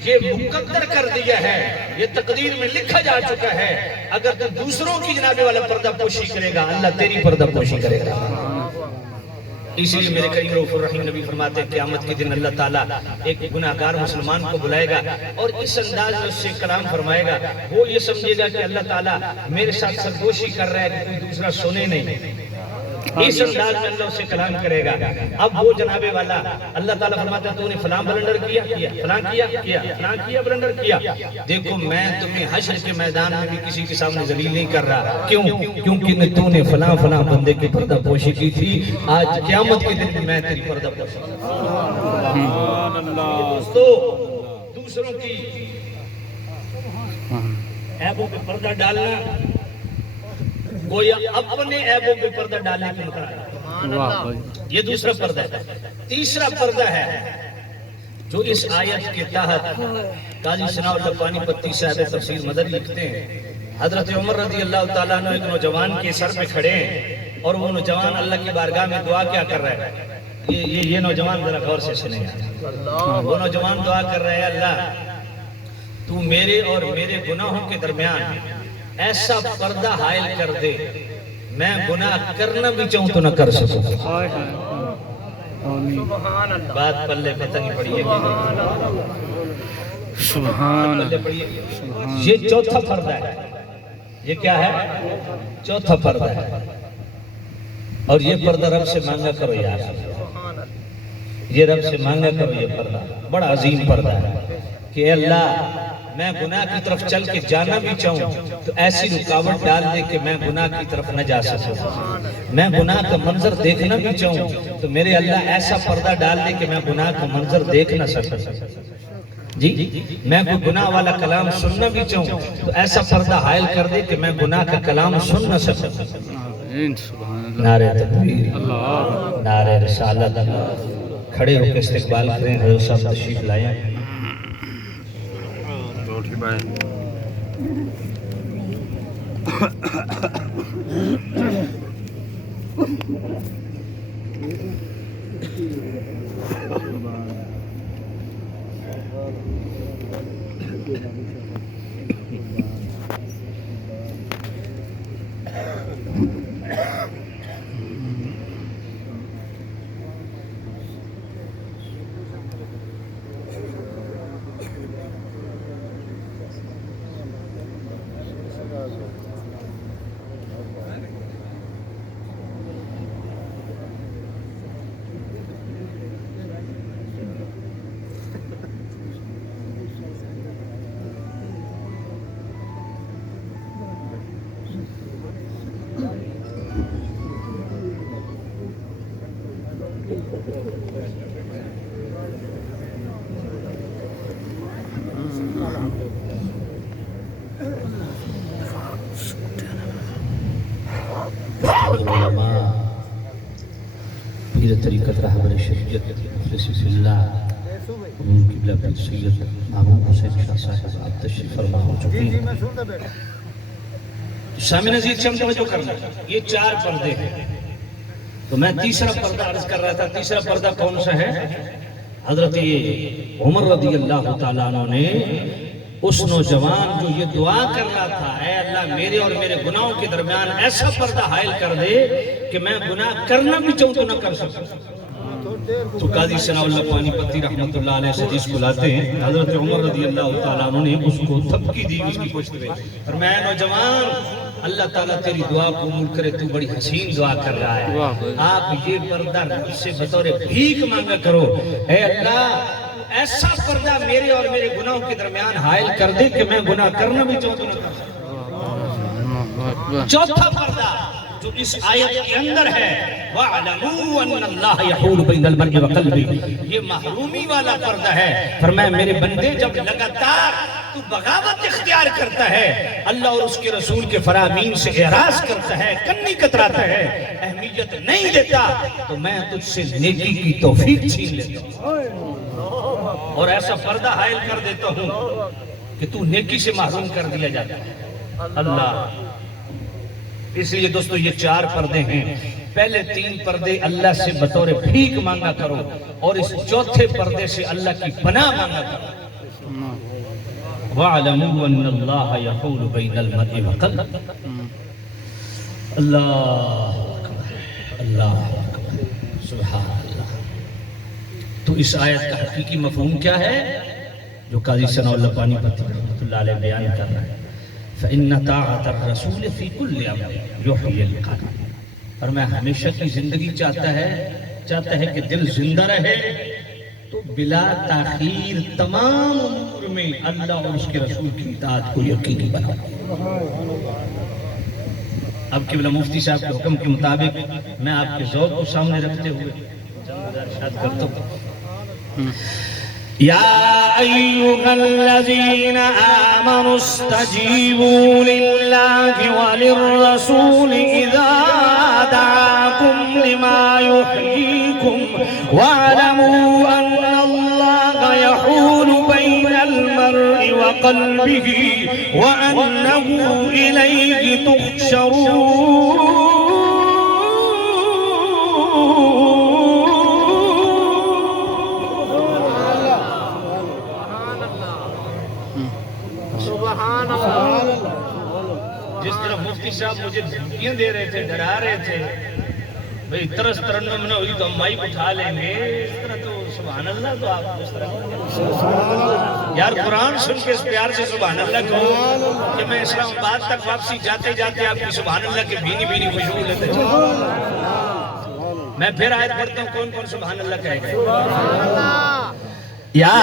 یہ مقدر کر دیا ہے، یہ تقدیر میں لکھا جا چکا ہے، اگر تو دوسروں کی جناب والا پردہ پوشی کرے گا اللہ تیری پردہ پوشی کرے گا۔ اس لیے میرے کریم رؤوف الرحیم نبی فرماتے ہیں قیامت کے دن اللہ تعالیٰ ایک گناہگار مسلمان کو بلائے گا اور اس انداز میں اس سے کلام فرمائے گا، وہ یہ سمجھے گا کہ اللہ تعالیٰ میرے ساتھ سرگوشی کر رہا ہے کہ کوئی دوسرا سنے نہیں۔ اس انداز میں اللہ سے کلام کرے گا۔ اب وہ جناب والا اللہ تعالیٰ فرماتا ہے تو نے فلاں بلنڈر کیا فلاں کیا بلنڈر کیا، دیکھو میں تمہیں حشر کے میدان میں بھی کسی کے سامنے ذلیل نہیں کر رہا، کیوں؟ کیونکہ تو نے فلاں فلاں بندے کی پردہ پوشی کی تھی، آج قیامت کے دن میں تیری پردہ پوشی دوستو دوسروں کی عیبوں پہ پردہ ڈالنا گویا اپنے عیبوں پہ پردہ ڈالنے کی مقرر، یہ دوسرا پردہ ہے۔ تیسرا پردہ ہے جو اس آیت کے تحت قاضی ثناء اللہ پانی پتی صاحب تفسیر مدر لکھتے ہیں، حضرت عمر رضی اللہ تعالیٰ عنہ ایک نوجوان کے سر پہ کھڑے ہیں اور وہ نوجوان اللہ کی بارگاہ میں دعا کیا کر رہا ہے، یہ نوجوان ذرا غور سے سنیں، وہ نوجوان دعا کر رہے ہیں اللہ تو میرے اور میرے گناہوں کے درمیان ایسا پردہ حائل کر دے میں گناہ کرنا بھی چاہوں تو نہ کر سکوں۔ بات پلے پتہ نہیں پڑی ہے سبحان یہ چوتھا پردہ ہے، یہ کیا ہے؟ چوتھا پردہ ہے، اور یہ پردہ رب سے مانگا کرو یار، یہ رب سے مانگا کرو، یہ پردہ بڑا عظیم پردہ ہے کہ اے اللہ میں گناہ کی طرف چل کے جانا بھی چاہوں تو ایسی رکاوٹ ڈال دے کہ میں گناہ کی طرف نہ جا سکوں، میں گناہ کا منظر دیکھنا بھی چاہوں تو میرے اللہ ایسا پردہ ڈال دے کہ میں گناہ کا منظر دیکھ نہ سکوں، جی میں کوئی گناہ والا کلام سننا بھی چاہوں تو ایسا پردہ حائل کر دے کہ میں گناہ کا کلام سن نہ سکوں۔ نعرہ تکبیر، نعرہ رسالت، کھڑے ہو کے استقبال کریں، حضرت صاحب تشریف لائیں۔ علماء پیر طریقت رہبر شریعت مفلس فی اللہ حضور قبلہ پیر سید محمود حسین شاہ صاحب آپ تشریف فرما ہو چکے ہیں۔ سامع نظیر سے ہم توجہ کرنا، یہ 4 پردے ہیں، تو میں تیسرا پردہ عرض کر رہا تھا۔ تیسرا پردہ کون سا ہے؟ حضرت عمر رضی اللہ تعالیٰ عنہ نے اس نوجوان جو یہ دعا کر رہا تھا، اے اللہ میرے اور میرے گناہوں کے درمیان ایسا پردہ حائل کر دے کہ میں گناہ کرنا بھی چاہوں تو نہ کر سکوں، تو قاضی ثناء اللہ پانی پتی رحمت اللہ علیہ سے جس کو لاتے ہیں، حضرت عمر رضی اللہ تعالیٰ عنہ نے اس کو تھپکی دی اس کی پشت پہ، فرمایا نوجوان اللہ تعالیٰ تیری دعا قبول کرے، تو بڑی حسین دعا کر رہا ہے، آپ یہ پردہ رب سے بطور بھیک مانگا کرو، اے اللہ ایسا پردہ میرے اور میرے گناہوں کے درمیان حائل کر دے کہ میں گناہ کرنا بھی چاہوں تو نہ کر سکوں۔ چوتھا پردہ جو اس آیت کے اندر ہے، وَاعْلَمُوا أَنَّ اللَّهَ يَحُولُ بَيْنَ الْمَرْءِ وَقَلْبِهِ، یہ محرومی والا پردہ ہے۔ فرمایا میرے بندے جب لگاتار تو بغاوت اختیار کرتا ہے، اللہ اور اس کے رسول کے فرامین سے اعراض کرتا ہے، کنی کتراتا ہے، اہمیت نہیں دیتا، تو میں تجھ سے نیکی کی توفیق چھین لیتا ہوں اور ایسا پردہ حائل کر دیتا ہوں کہ تو نیکی سے محروم کر دیا جاتا ہے۔ اللہ، اس لیے دوستو یہ 4 پردے ہیں۔ پہلے 3 پردے اللہ سے بطور بھیک مانگا کرو، اور اس چوتھے پردے سے اللہ کی پناہ مانگا کرو۔ وَاعْلَمُوا أَنَّ اللَّهَ يَحُولُ بَيْنَ الْمَرْءِ وَقَلْبِهِ۔ اللہ اکبر، اللہ اکبر، سبحان اللہ۔ تو اس آیت کا حقیقی مفہوم کیا ہے جو قاضی ثناء اللہ پانی پتی رحمت اللہ علیہ بیان کر رہا ہے؟ فَإِنَّ طَاعَةَ الرَّسُولِ فِي كُلِّ أَمْرٍ يُحْيِي الْقَلْبَ۔ اور میں ہمیشہ کی زندگی چاہتا ہے کہ دل زندہ رہے، تو بلا تاخیر تمام امور میں اللہ اور اس کے رسول کی اطاعت کو یقینی بنا۔ اب قبلہ مفتی صاحب کے حکم کے مطابق میں آپ کے ذوق کو سامنے رکھتے ہوئے ارشاد کرتا ہوں، یا ایھا الذین آمنوا استجیبوا للہ وللرسول اذا دعاکم لما یحییکم واعلموا ان اللہ یحول بین المرء وقلبہ وانہ الیہ تحشرون۔ جس طرح مفتی صاحب مجھے دھمکیاں دے رہے تھے، ڈرا رہے تھے، بھئی طرز ترنم نہ ہوئی تو ہم مائک اٹھا لیں گے، اس طرح تو سبحان اللہ، تو آپ اس طرح یار قرآن سن کے اس پیار سے سبحان اللہ کہو کہ میں اسلام آباد تک واپسی جاتے جاتے آپ کی سبحان اللہ کے بھینی بھینی خوشبو لیتے چلیں۔ میں پھر آیت پڑھتا ہوں، کون کون سبحان اللہ کہے گا؟ یا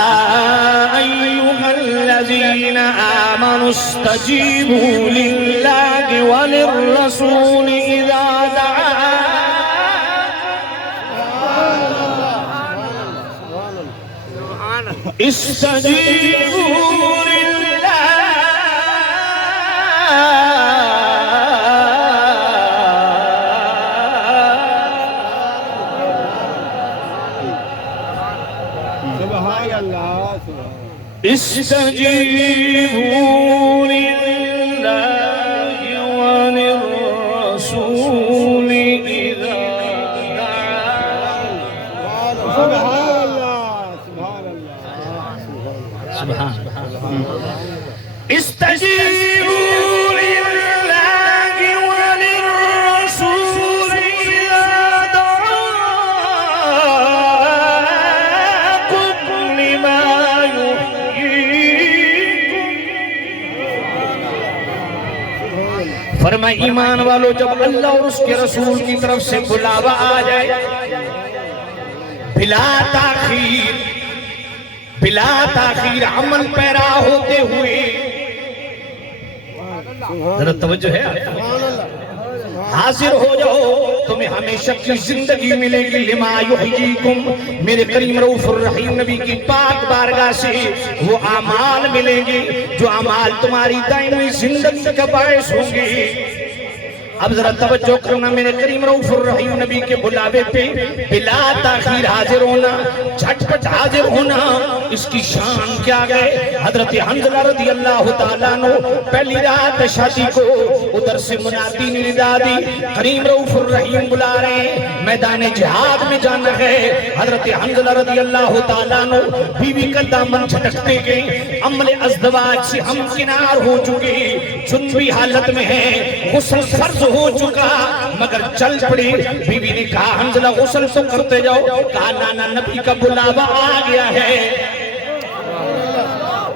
ایھا الذین آمنوا استجیبوا للہ وللرسول اذا دعاکم استجیبوا للہ استجیبوا للہ وللرسول اذا دعاکم۔ سبحان اللہ۔ استجیبوا للہ وللرسول اذا دعاکم لما فرمائے ایمان والو، جب اللہ اور اس کے رسول کی طرف سے بلاوا آ جائے، بلا تاخیر عمل پیرا ہوتے ہوئے، ذرا توجہ ہے، حاضر ہو جاؤ تمہیں ہمیشہ کی زندگی ملے گی لما یحییکم میرے کریم رؤوف الرحیم نبی کی پاک بارگاہ سے وہ اعمال ملیں گے جو اعمال تمہاری دائمی زندگی کا باعث ہوں گے اب ذرا توجہ کرنا میرے کریم رؤوف الرحیم نبی کے بلاوے پہ بلا تاخیر حاضر ہونا جھٹ پٹ حاضر ہونا اس کی شان کیا گئے حضرت حنظلہ رضی اللہ تعالیٰ عنہ پہلی رات شادی کو ادھر سے منادی نے ندا دی کریم رؤوف الرحیم بلا رہے ہیں میدان جہاد میں جانا ہے حضرت حنظلہ رضی اللہ تعالیٰ عنہ بیوی کا دامن جھٹکتے گئے عمل ازدواج سے ہم کنار ہو چکے جنبی حالت میں ہیں غسل فرض ہو چکا مگر چل پڑی بیوی نے کہا حنظلہ غسل تو کرتے جاؤ کہا نانا نبی کا بلاوا آ گیا ہے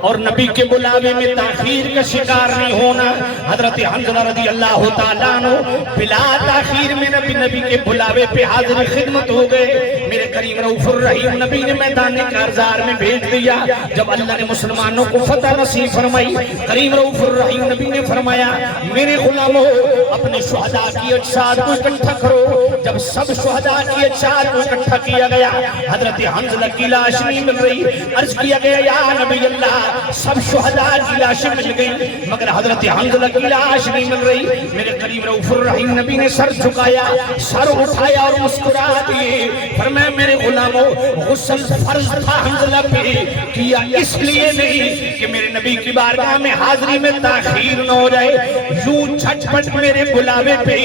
اور نبی کے بلاوے میں تاخیر کا شکار نہیں ہونا حضرت حنظلہ رضی اللہ تعالیٰ عنہ بلا تاخیر میں نبی کے بلاوے پہ حاضر خدمت ہو گئے میرے کریم رؤوف الرحیم نبی نے میدان کارزار میں بھیج دیا جب اللہ نے مسلمانوں کو فتح نصیب فرمائی کریم رؤوف الرحیم نبی نے فرمایا میرے غلاموں اپنے شہداء کی اجساد کو اکٹھا کرو جب سب شہداء کی اجساد کو اکٹھا کیا گیا حضرت حنظلہ کی لاش نہیں مل رہی عرض کیا گیا یا نبی اللہ سب شہداء کی لاشیں مل گئی مگر حضرت حنظلہ کی لاش نہیں مل رہی میرے کریم رؤوف الرحیم نبی نے سر جھکایا سر اٹھایا اور مسکرا دیے فرمایا میرے غلاموں غسل فرض تھا حنظلہ پہ کیا اس لیے نہیں کہ میرے نبی کی بارگاہ میں حاضری میں تاخیر نہ ہو جائے یوں جھٹ پٹ میرے بلاوے پہ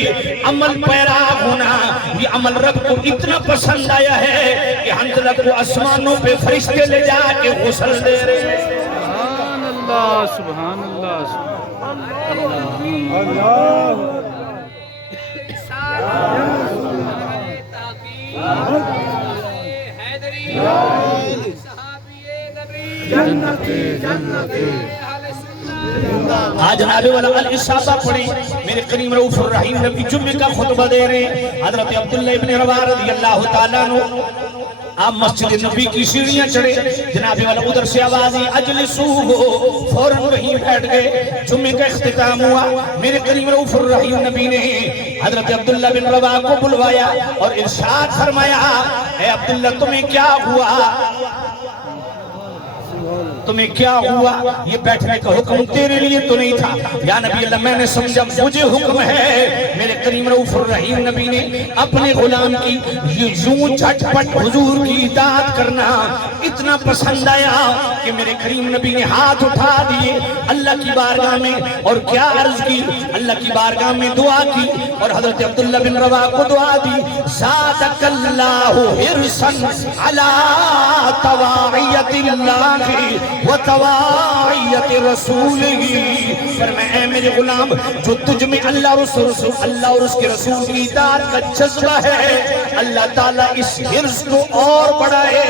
عمل پیرا ہونا یہ عمل رب کو اتنا پسند آیا ہے کہ حنظلہ کو آسمانوں پہ فرشتے لے جا کے غسل دے رہے ہیں سبحان اللہ سبحان اللہ آج جناب والا الاصابہ پڑھی میرے کریم رؤوف الرحیم نبی جمعے کا خطبہ دے رہے ہیں حضرت عبداللہ ابن رواحہ رضی اللہ تعالیٰ عنہ آپ مسجد نبی کی سیڑھیاں چڑھے جناب والا ادھر سے آوازیں اجلسو ہو فوراً وہیں بیٹھ گئے جمعے کا اختتام ہوا میرے کریم رؤوف الرحیم نبی نے حضرت عبداللہ بن رواحہ کو بلوایا اور ارشاد فرمایا اے عبداللہ تمہیں کیا ہوا تمہیں کیا ہوا یہ بیٹھنے کا حکم تیرے لیے تو نہیں تھا یا نبی اللہ میں نے سمجھا مجھے حکم ہے میرے کریم رؤوف الرحیم نبی نے اپنے غلام کی یوں جھٹ پٹ حضور کی اطاعت کرنا اتنا پسند آیا کہ میرے کریم نبی نے ہاتھ اٹھا دیے اللہ کی بارگاہ میں اور کیا عرض کی اللہ کی بارگاہ میں دعا کی اور حضرت عبداللہ بن رواحہ کو دعا دی زادک اللہ حرصاً علی طواعیت اللہ وطواعیت رسولہ فرمایا اے میرے غلام جو تجھ میں اللہ اور اس کے رسول کی اطاعت کا جذبہ ہے اللہ تعالیٰ اس حرص کو اور بڑھائے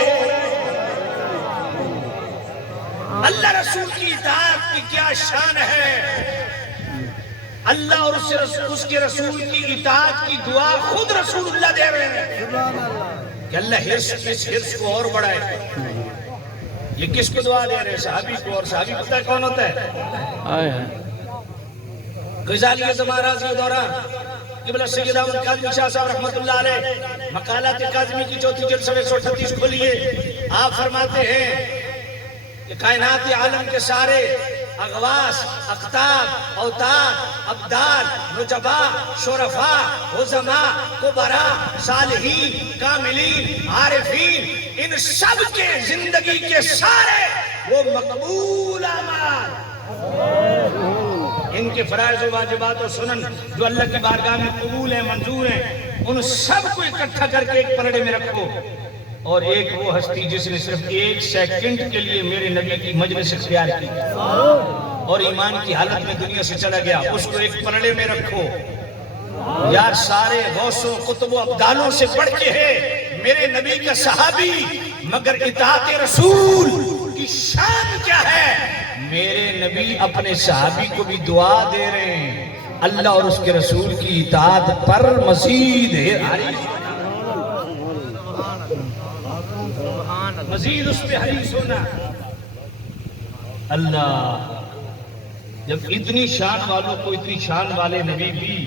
اللہ رسول کی اطاعت کی کیا شان ہے اللہ اور اس کے رسول کی اطاعت کی دعا خود رسول اللہ دے رہے ہیں کہ اللہ اس حرص کو اور بڑھائے یہ کس کو دعا دے رہے ہیں صحابی کو اور صحابی پتہ کون ہوتا ہے غزالی زمانہ کے دوران قبلہ سید احمد کاظمی شاہ صاحب رحمت اللہ علیہ مقالات کاظمی کی چوتھی جلد 138 کھولیے آپ فرماتے ہیں کہ کائنات عالم کے سارے اغواس اقطاب اوتاد ابدال نجبا شرفا عظماء کبرا صالحین کاملین عارفین ان سب کے زندگی کے سارے وہ مقبول اعمال ان کے فرائض و واجبات و سنن جو اللہ کی بارگاہ میں قبول ہیں منظور ہیں ان سب کو اکٹھا کر کے ایک پلڑے میں رکھو اور ایک وہ ہستی جس نے صرف 1 سیکنڈ کے لیے میرے نبی کی مجلس اختیار کی اور ایمان کی حالت میں دنیا سے چلا گیا اس کو ایک پلڑے میں رکھو یار سارے غوثوں قطب و ابدالوں سے بڑھ کے ہے میرے نبی کا صحابی مگر اطاعت رسول کی شان کیا ہے میرے نبی اپنے صحابی کو بھی دعا دے رہے ہیں اللہ اور اس کے رسول کی اطاعت پر مزید ہے مزید اس پہ حریص ہونا اللہ جب اتنی شان والوں کو اتنی شان والے نبی بھی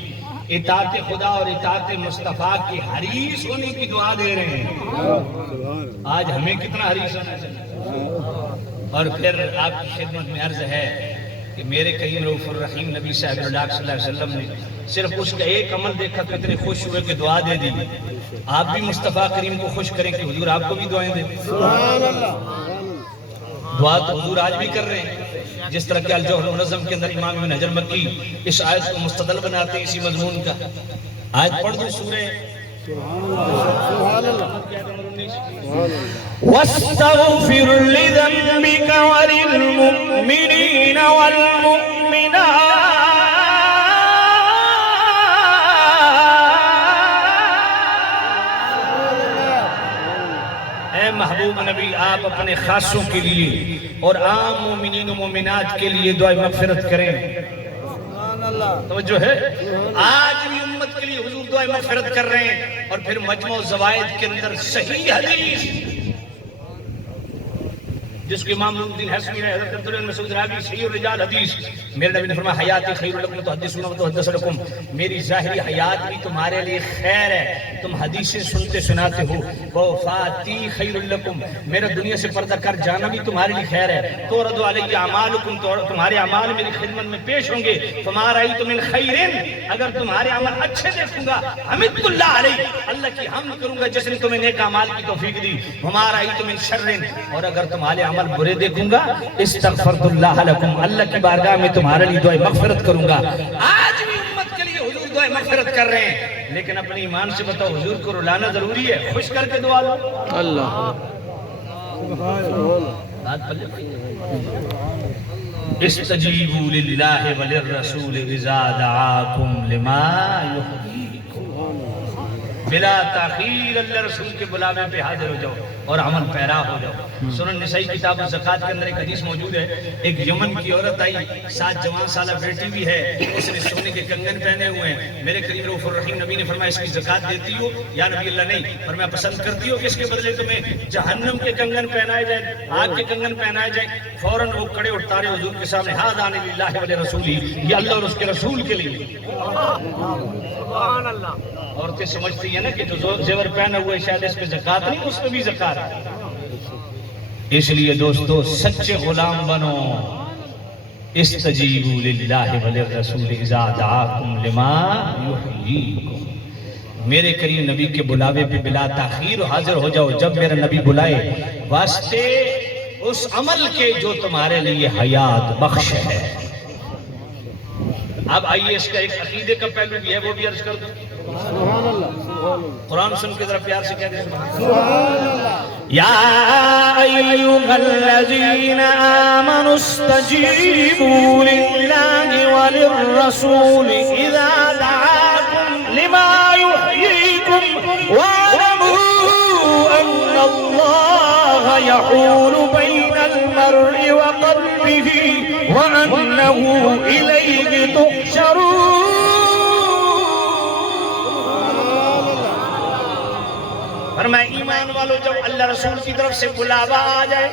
اطاعت خدا اور اطاعت مصطفیٰ کی حریص ہونے کی دعا دے رہے ہیں. آج ہمیں کتنا حریص ہونا چاہیے. اور پھر آپ کی خدمت میں عرض ہے کہ میرے کریم رؤوف الرحیم نبی صاحب اللہ صلی اللہ علیہ وسلم نے صرف اس کا ایک عمل دیکھا تو اتنے خوش ہوئے کہ دعا دے دی. آپ بھی مصطفیٰ کریم کو خوش کریں کہ حضور آپ کو بھی دعائیں دیں. دعا تو حضور آج بھی کر رہے ہیں. جس طرح کہ الجوہر المنظم کے اندر امام ابن حجر مکی اس آیت کو مستدل بناتے ہیں اسی مضمون کا. آیت پڑھ دوں سورہ وَاسْتَغْفِرْ لِذَنبِكَ وَلِلْمُؤْمِنِينَ وَالْمُؤْمِنَاتِ. اے محبوب نبی آپ اپنے خاصوں کے لیے اور عام مومنین و مومنات کے لیے دعائے مغفرت کریں. توجہ ہے. آج بھی امت کے لیے حضور دعائے مغفرت کر رہے ہیں. اور پھر مجموع الزوائد کے اندر صحیح حدیث جس کو امام الدین حسنی نے حضرت عبداللہ بن مسعود راوی صحیح الرجال حدیث میرے نبی نے فرمایا حیاتی خیر لکم تحدثون و تحدث لکم. میری ظاہری حیات بھی تمہارے لیے خیر ہے, تم حدیثیں سنتے سناتے ہو. وفاتی خیر لکم, میرا دنیا سے پردہ کر جانا بھی تمہارے لیے خیر ہے. تورد علی اعمالکم, تمہارے اعمال میری خدمت میں پیش ہوں گے. فما رأیت من خیر, اگر تمہارے عمل اچھے دیکھوں گا حمدت اللہ علیہ, اللہ کی حمد کروں گا جس نے تمہیں نیک اعمال کی توفیق دی. فما رأیت من شر, اور اگر تمہارے عمل برے دیکھوں گا استغفرت اللہ لکم, اللہ کی بارگاہ میں تمہارے لیے دعائے مغفرت کروں گا. آج بھی امت کے لیے حضور دعائے مغفرت کر رہے ہیں. لیکن اپنے ایمان سے بتاؤ حضور کو رلانا ضروری ہے, خوش کر کے دعا لو. اللہ استجیبوا للہ وللرسول اذا دعاکم لما یحییکم. بلا تاخیر اللہ رسول کے بلاوے پہ حاضر ہو جاؤ اور عمل پیرا ہو جاؤ. سنن نسائی کتاب الزکات کے اندر ایک حدیث موجود ہے. ایک یمن کی عورت آئی, 7 جوان سالہ بیٹی بھی ہے, اس نے سونے کے کنگن پہنے ہوئے ہیں. میرے کریم رؤوف الرحیم نبی نے فرمایا اس کی زکات دیتی ہو؟ یا نبی اللہ نہیں. فرمایا پسند کرتی ہو کہ اس کے بدلے تمہیں جہنم کے کنگن پہنائے جائیں, آگ کے کنگن پہنائے جائیں؟ فوراً وہ کڑے اٹھارے حضور کے سامنے ھذا للہ ولرسولہ, یہ اللہ اور اس کے رسول کے لیے. عورتیں سمجھتی ہیں نا کہ جو زیور پہنا ہوا ہے شاید اس پہ زکات نہیں, اس پہ بھی زکات ہے. اس لیے دوستو سچے غلام بنو. استجیبوا للہ وللرسول اذا دعاکم لما یحییکم. میرے کریم نبی کے بلاوے پہ بلا تاخیر حاضر ہو جاؤ جب میرا نبی بلائے, واسطے اس عمل کے جو تمہارے لیے حیات بخش ہے. اب آئیے اس کا ایک عقیدے کا پہلو بھی ہے, وہ بھی عرض کر دوں. قرآن سن کے ذرا پیار سے کہہ دیں سبحان اللہ. یا ایھا الذین آمنوا استجیبوا للہ وللرسول اذا دعاکم لما یحییکم واعلموا ان اللہ یحول بین المرء وقلبہ وانہ الیہ تحشرون. فرمایا ایمان والو جب اللہ رسول کی طرف سے بلاوا آ جائے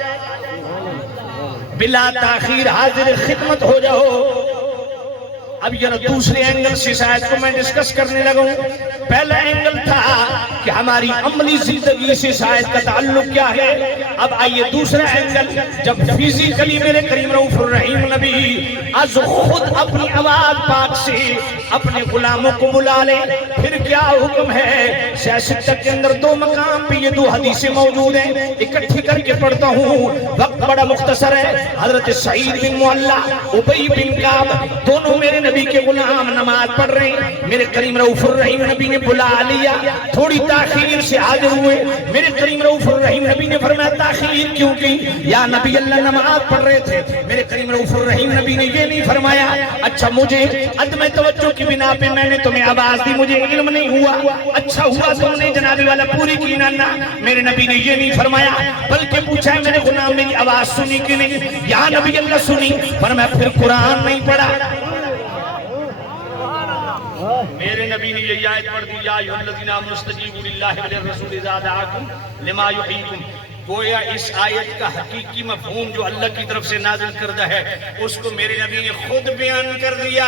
بلا تاخیر حاضر خدمت ہو جاؤ. اب یہ دوسرے اینگل سے شاید کو میں ڈسکس کرنے لگا ہوں. پہلا اینگل تھا کہ ہماری عملی زندگی سے شاید کا تعلق کیا ہے. اب آئیے دوسرا اینگل, جب فزیکلی میرے کریم رؤوف الرحیم نبی از خود اپنی آواز پاک سے اپنے غلاموں کو بلا لے, پھر کیا حکم ہے. سیاست کے اندر 2 مقام پہ یہ 2 حدیثیں موجود ہیں, اکٹھی کر کے پڑھتا ہوں, وقت بڑا مختصر ہے. حضرت سعید بن معلّہ, ابی بن کعب, دونوں میرے نبی کے غلام نماز پڑھ رہے ہیں. میرے کریم رؤوف الرحیم نبی نے بلا لیا, تھوڑی تاخیر سے حاضر ہوئے. میرے کریم رؤوف الرحیم نبی نے فرمایا تاخیر کیوں کی؟ یا نبی اللہ نماز پڑھ رہے تھے. میرے کریم رؤوف الرحیم نبی نے یہ نہیں فرمایا اچھا مجھے عدم توجہ کی بنا پہ میں نے تمہیں آواز دی, مجھے علم نہیں ہوا, اچھا ہوا تم نے جناب والا پوری کی نہ. میرے نبی نے یہ نہیں فرمایا, بلکہ پوچھا ہے میرے غلام میری آواز سنی کہ نہیں؟ یا نبی اللہ سنی. فرمایا پھر قرآن نہیں پڑھا. میرے نبی نے یہ آیت پڑھ دی, یا ایھا الذین آمنوا استجیبوا للہ وللرسول اذا دعاکم لما یحییکم. گویا اس آیت کا حقیقی مفہوم جو اللہ کی طرف سے نازل کردہ ہے اس کو میرے نبی نے خود بیان کر دیا.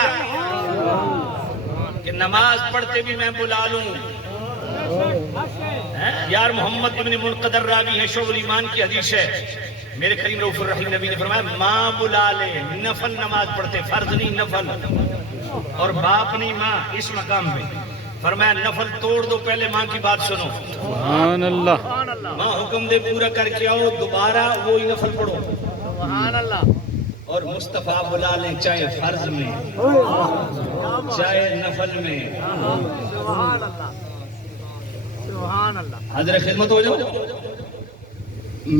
کہ نماز پڑھتے بھی میں بلا لوں. یار محمد ابن منقدر راوی ہے، شعب الایمان کی حدیث ہے. میرے کریم رؤوف الرحیم نبی نے فرمایا ماں بلا لے، نفل نماز پڑھتے، فرض نہیں نفل، اور باپ نہیں ماں اس مقام پہ. فرمایا نفل توڑ دو، پہلے ماں کی بات سنو. سبحان اللہ. ماں حکم دے پورا کر کے آؤ، دوبارہ وہی نفل پڑھو. اور مصطفیٰ بلا لیں، چاہے فرض میں چاہے نفل میں. حضرت خدمت ہو جاؤ.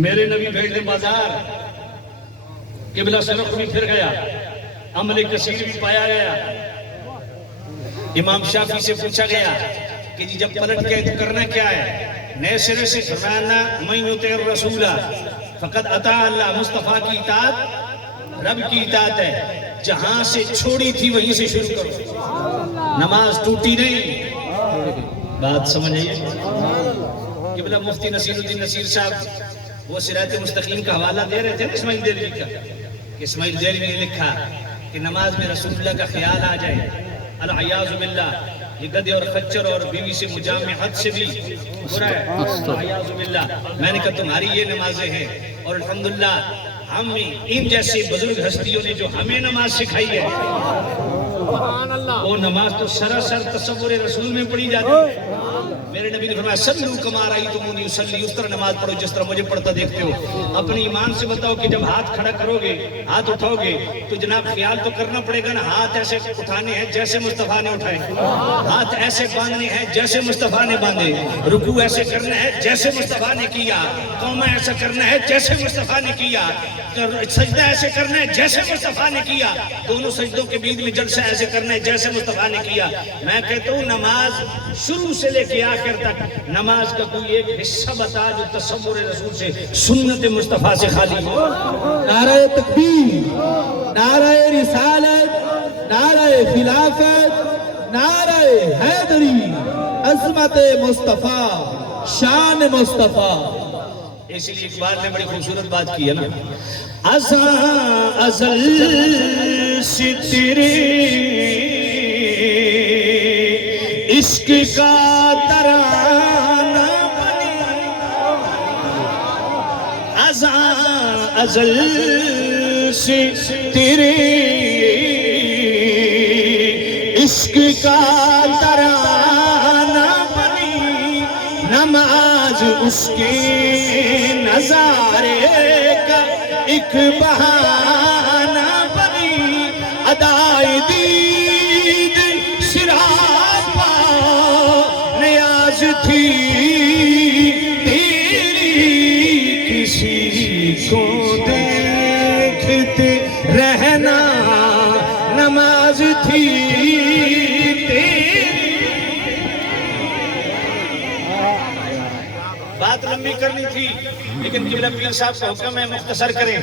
میرے نبی بھیج دے بازار، قبلہ سرخ بھی پھر گیا، عمل کثیر بھی پایا گیا. امام شافعی سے پوچھا گیا کہ جی جب پلٹ گئے تو کرنا کیا ہے؟ نئے سرے سے فرمانا من یطع الرسول فقد اطاع اللہ. مصطفیٰ کی اطاعت رب کی اطاعت ہے. جہاں سے چھوڑی تھی وہیں سے شروع کرو. نماز ٹوٹی نہیں. بات سمجھئے. قبلہ مفتی نصیر الدین نصیر صاحب وہ صراط مستقیم کا حوالہ دے رہے تھے نا اسماعیل دیلوی کا، کہ اسماعیل دیلوی نے لکھا کہ نماز میں رسول اللہ کا خیال آ جائے، العیاذ باللہ، یہ گدے اور خچر اور بیوی سے مجامعت سے بھی برا ہے، العیاذ باللہ. میں نے کہا تمہاری یہ نمازیں ہیں، اور الحمدللہ ہم ان جیسے بزرگ ہستیوں نے جو ہمیں نماز سکھائی ہے، وہ نماز تو سراسر تصور رسول میں پڑھی جاتی ہے. میرے نبی نے فرمایا صلو کما رأیتمونی اصلی، اس طرح نماز پڑھو جس طرح مجھے پڑھتا دیکھتے ہو. اپنی ایمان سے بتاؤ کہ جب ہاتھ کھڑا کرو گے، ہاتھ اٹھاؤ گے، تو جناب خیال تو کرنا پڑے گا نا ہاتھ ایسے اٹھانے ہیں جیسے مصطفیٰ نے اٹھائے، ہاتھ ایسے باندھنے ہیں جیسے مصطفیٰ نے باندھے، رکوع ایسے کرنا ہے جیسے مصطفیٰ نے کیا، قومہ ایسا کرنا ہے جیسے مصطفیٰ نے کیا، سجدہ ایسے کرنا ہے جیسے مصطفیٰ نے کیا، دونوں سجدوں کے بیچ میں جلسہ ایسے کرنا ہے جیسے مصطفیٰ نے کیا. میں کہتا ہوں نماز شروع سے لے کے آخر تک نماز کا کوئی ایک حصہ بتا جو تصور رسول سے، سنت مصطفیٰ سے خالی ہو. نعرہ تکبیر، نعرہ رسالت، نعرہ خلافت، نعرہ حیدری، عظمت مصطفیٰ، شان مصطفیٰ. اسی لیے اقبال نے بڑی خوبصورت بات کی ہے نا، ازاں ازل سے تیرے عشق کا ترانہ بنی، ازاں ازل سے تیرے عشق کا ترانہ بنی، نماز اس کے نظارے کا ایک بہانہ بنی، ادائے دید سراپا نیاز تھی تیری، کسی کو دیکھتے رہنا نماز تھی تیری. بات لمبی کرنی تھی لیکن قبلہ پیر صاحب کا حکم ہے مختصر کریں،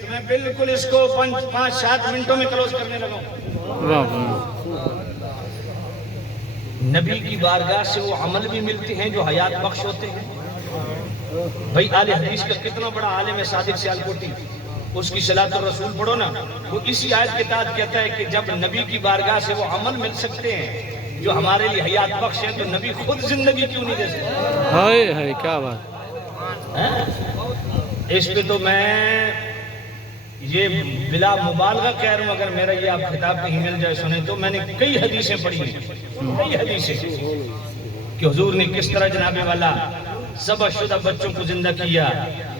تو میں بالکل اس کو 5-7 منٹوں میں کلوز کرنے لگا ہوں. نبی کی بارگاہ سے وہ عمل بھی ملتے ہیں جو حیات بخش ہوتے ہیں. بھائی آل حدیث کا کتنا بڑا عالم ہے صادق سیالکوٹی، اس کی صلاۃ الرسول پڑھو نا، وہ اسی آیت کے تحت کہتا ہے کہ جب نبی کی بارگاہ سے وہ عمل مل سکتے ہیں جو ہمارے لیے حیات بخش ہے، تو نبی خود زندگی کیوں نہیں دے سکتے؟ ہائے ہائے کیا بات. اس پہ تو میں یہ بلا مبالغہ کہہ رہا ہوں، اگر میرا یہ آپ خطاب کہیں مل جائے سنیں تو میں نے کئی حدیثیں پڑھی ہیں، کئی حدیثیں کہ حضور نے کس طرح جناب والا ذبح شدہ بچوں کو زندہ کیا،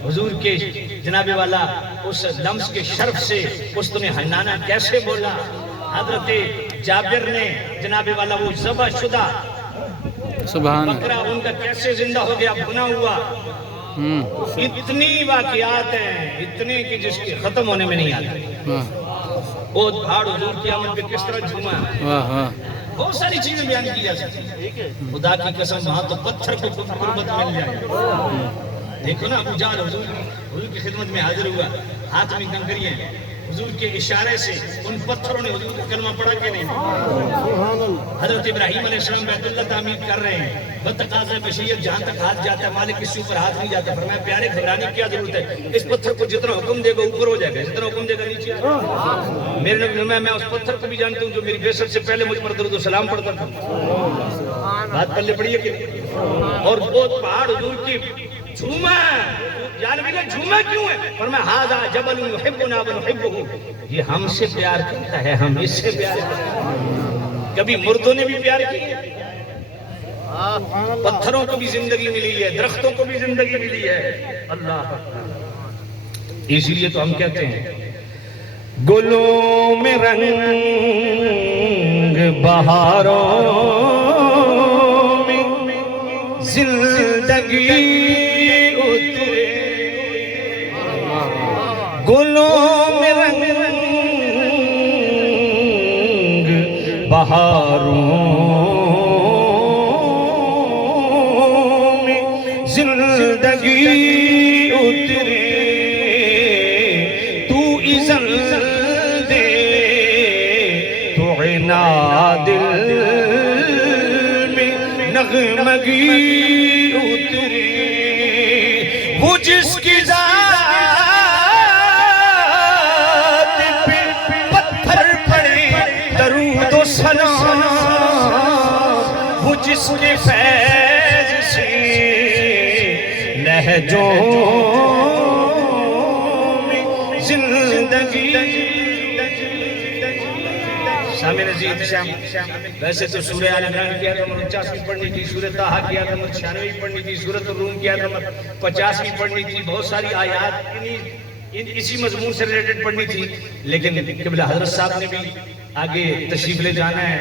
حضور کے جناب والا اس لمس کے شرف سے اس نے حنانہ کیسے بولا، حضرت جابر نے جناب والا وہ ذبح شدہ سبحان بکرا ان کا کیسے زندہ ہو گیا، بھنا ہوا. اتنی واقعات ہیں، اتنے کہ جس کے ختم ہونے میں نہیں آتے. وہ پہاڑ حضور کی آمد پہ کس طرح جھوما، بہت ساری چیزیں بیان کی جا سکتی. خدا کی قسم وہاں تو پتھر کو قربت مل جائے. دیکھو نا ابو جہل حضور کی خدمت میں حاضر ہوا، ہاتھ میں کنکری ہے، حضور کے اشارے سے ان پتھروں نے حضور کا کلمہ پڑھا کہ نہیں؟ حضرت ابراہیم علیہ السلام بیت اللہ تعمیر کر رہے ہیں، بتقاضۂ بشریت جہاں تک ہاتھ جاتا ہے مالک کسی اوپر ہاتھ نہیں جاتا، فرمایا پیارے گھبرانے کی کیا ضرورت ہے، اس پتھر کو جتنا حکم دے گا اوپر ہو جائے گا، جتنا حکم دے گا نیچے آئے گا۔ میرے نبی فرمایا میں اس پتھر کو بھی جانتا ہوں جو میری بعثت سے پہلے مجھ پر درود و سلام پڑھتا تھا۔ بات پلے پڑی ہے کہ نہیں؟ اور وہ پہاڑ حضور کی جھوما ہے، یا نبی نے جھوما کیوں ہے؟ فرمایا ھذا جبل یحبنا ونحبہ، یہ ہم سے پیار کرتا ہے ہم اس سے پیار کرتے ہیں۔ کبھی مردوں نے بھی پیار کیا، پتھروں کو بھی زندگی ملی ہے، درختوں کو بھی زندگی ملی ہے۔ اللہ اس لیے تو ہم کہتے ہیں گلوں میں رنگ بہاروں میں زندگی اترے، گلوں میں رنگ بہاروں میں زندگی اترے، تو اذن دے تو عناد دل میں نغمگی اترے، وہ جس کی ذات پہ پتھر پڑے درود و سلام، وہ جس کے فیض سے لہجوں میں زندگی۔ سامع نزید شام، ویسے تو سورہ آل عمران کی آیت نمبر 49 پڑھنی تھی، سورہ طٰہٰ کی آیت نمبر 96 پڑھنی تھی، سورۃ الروم کی آیت نمبر 50 پڑھنی تھی، بہت ساری آیات اسی مضمون سے ریلیٹڈ پڑھنی تھی، لیکن قبلہ حضرت صاحب نے بھی آگے تشریف لے جانا ہے،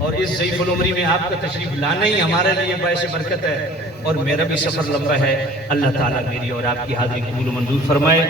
اور اس ضعیف العمری میں آپ کا تشریف لانا ہی ہمارے لیے باعث برکت ہے، اور میرا بھی سفر لمبا ہے۔ اللہ تعالیٰ میری اور آپ کی حاضری قبول و منظور فرمائے۔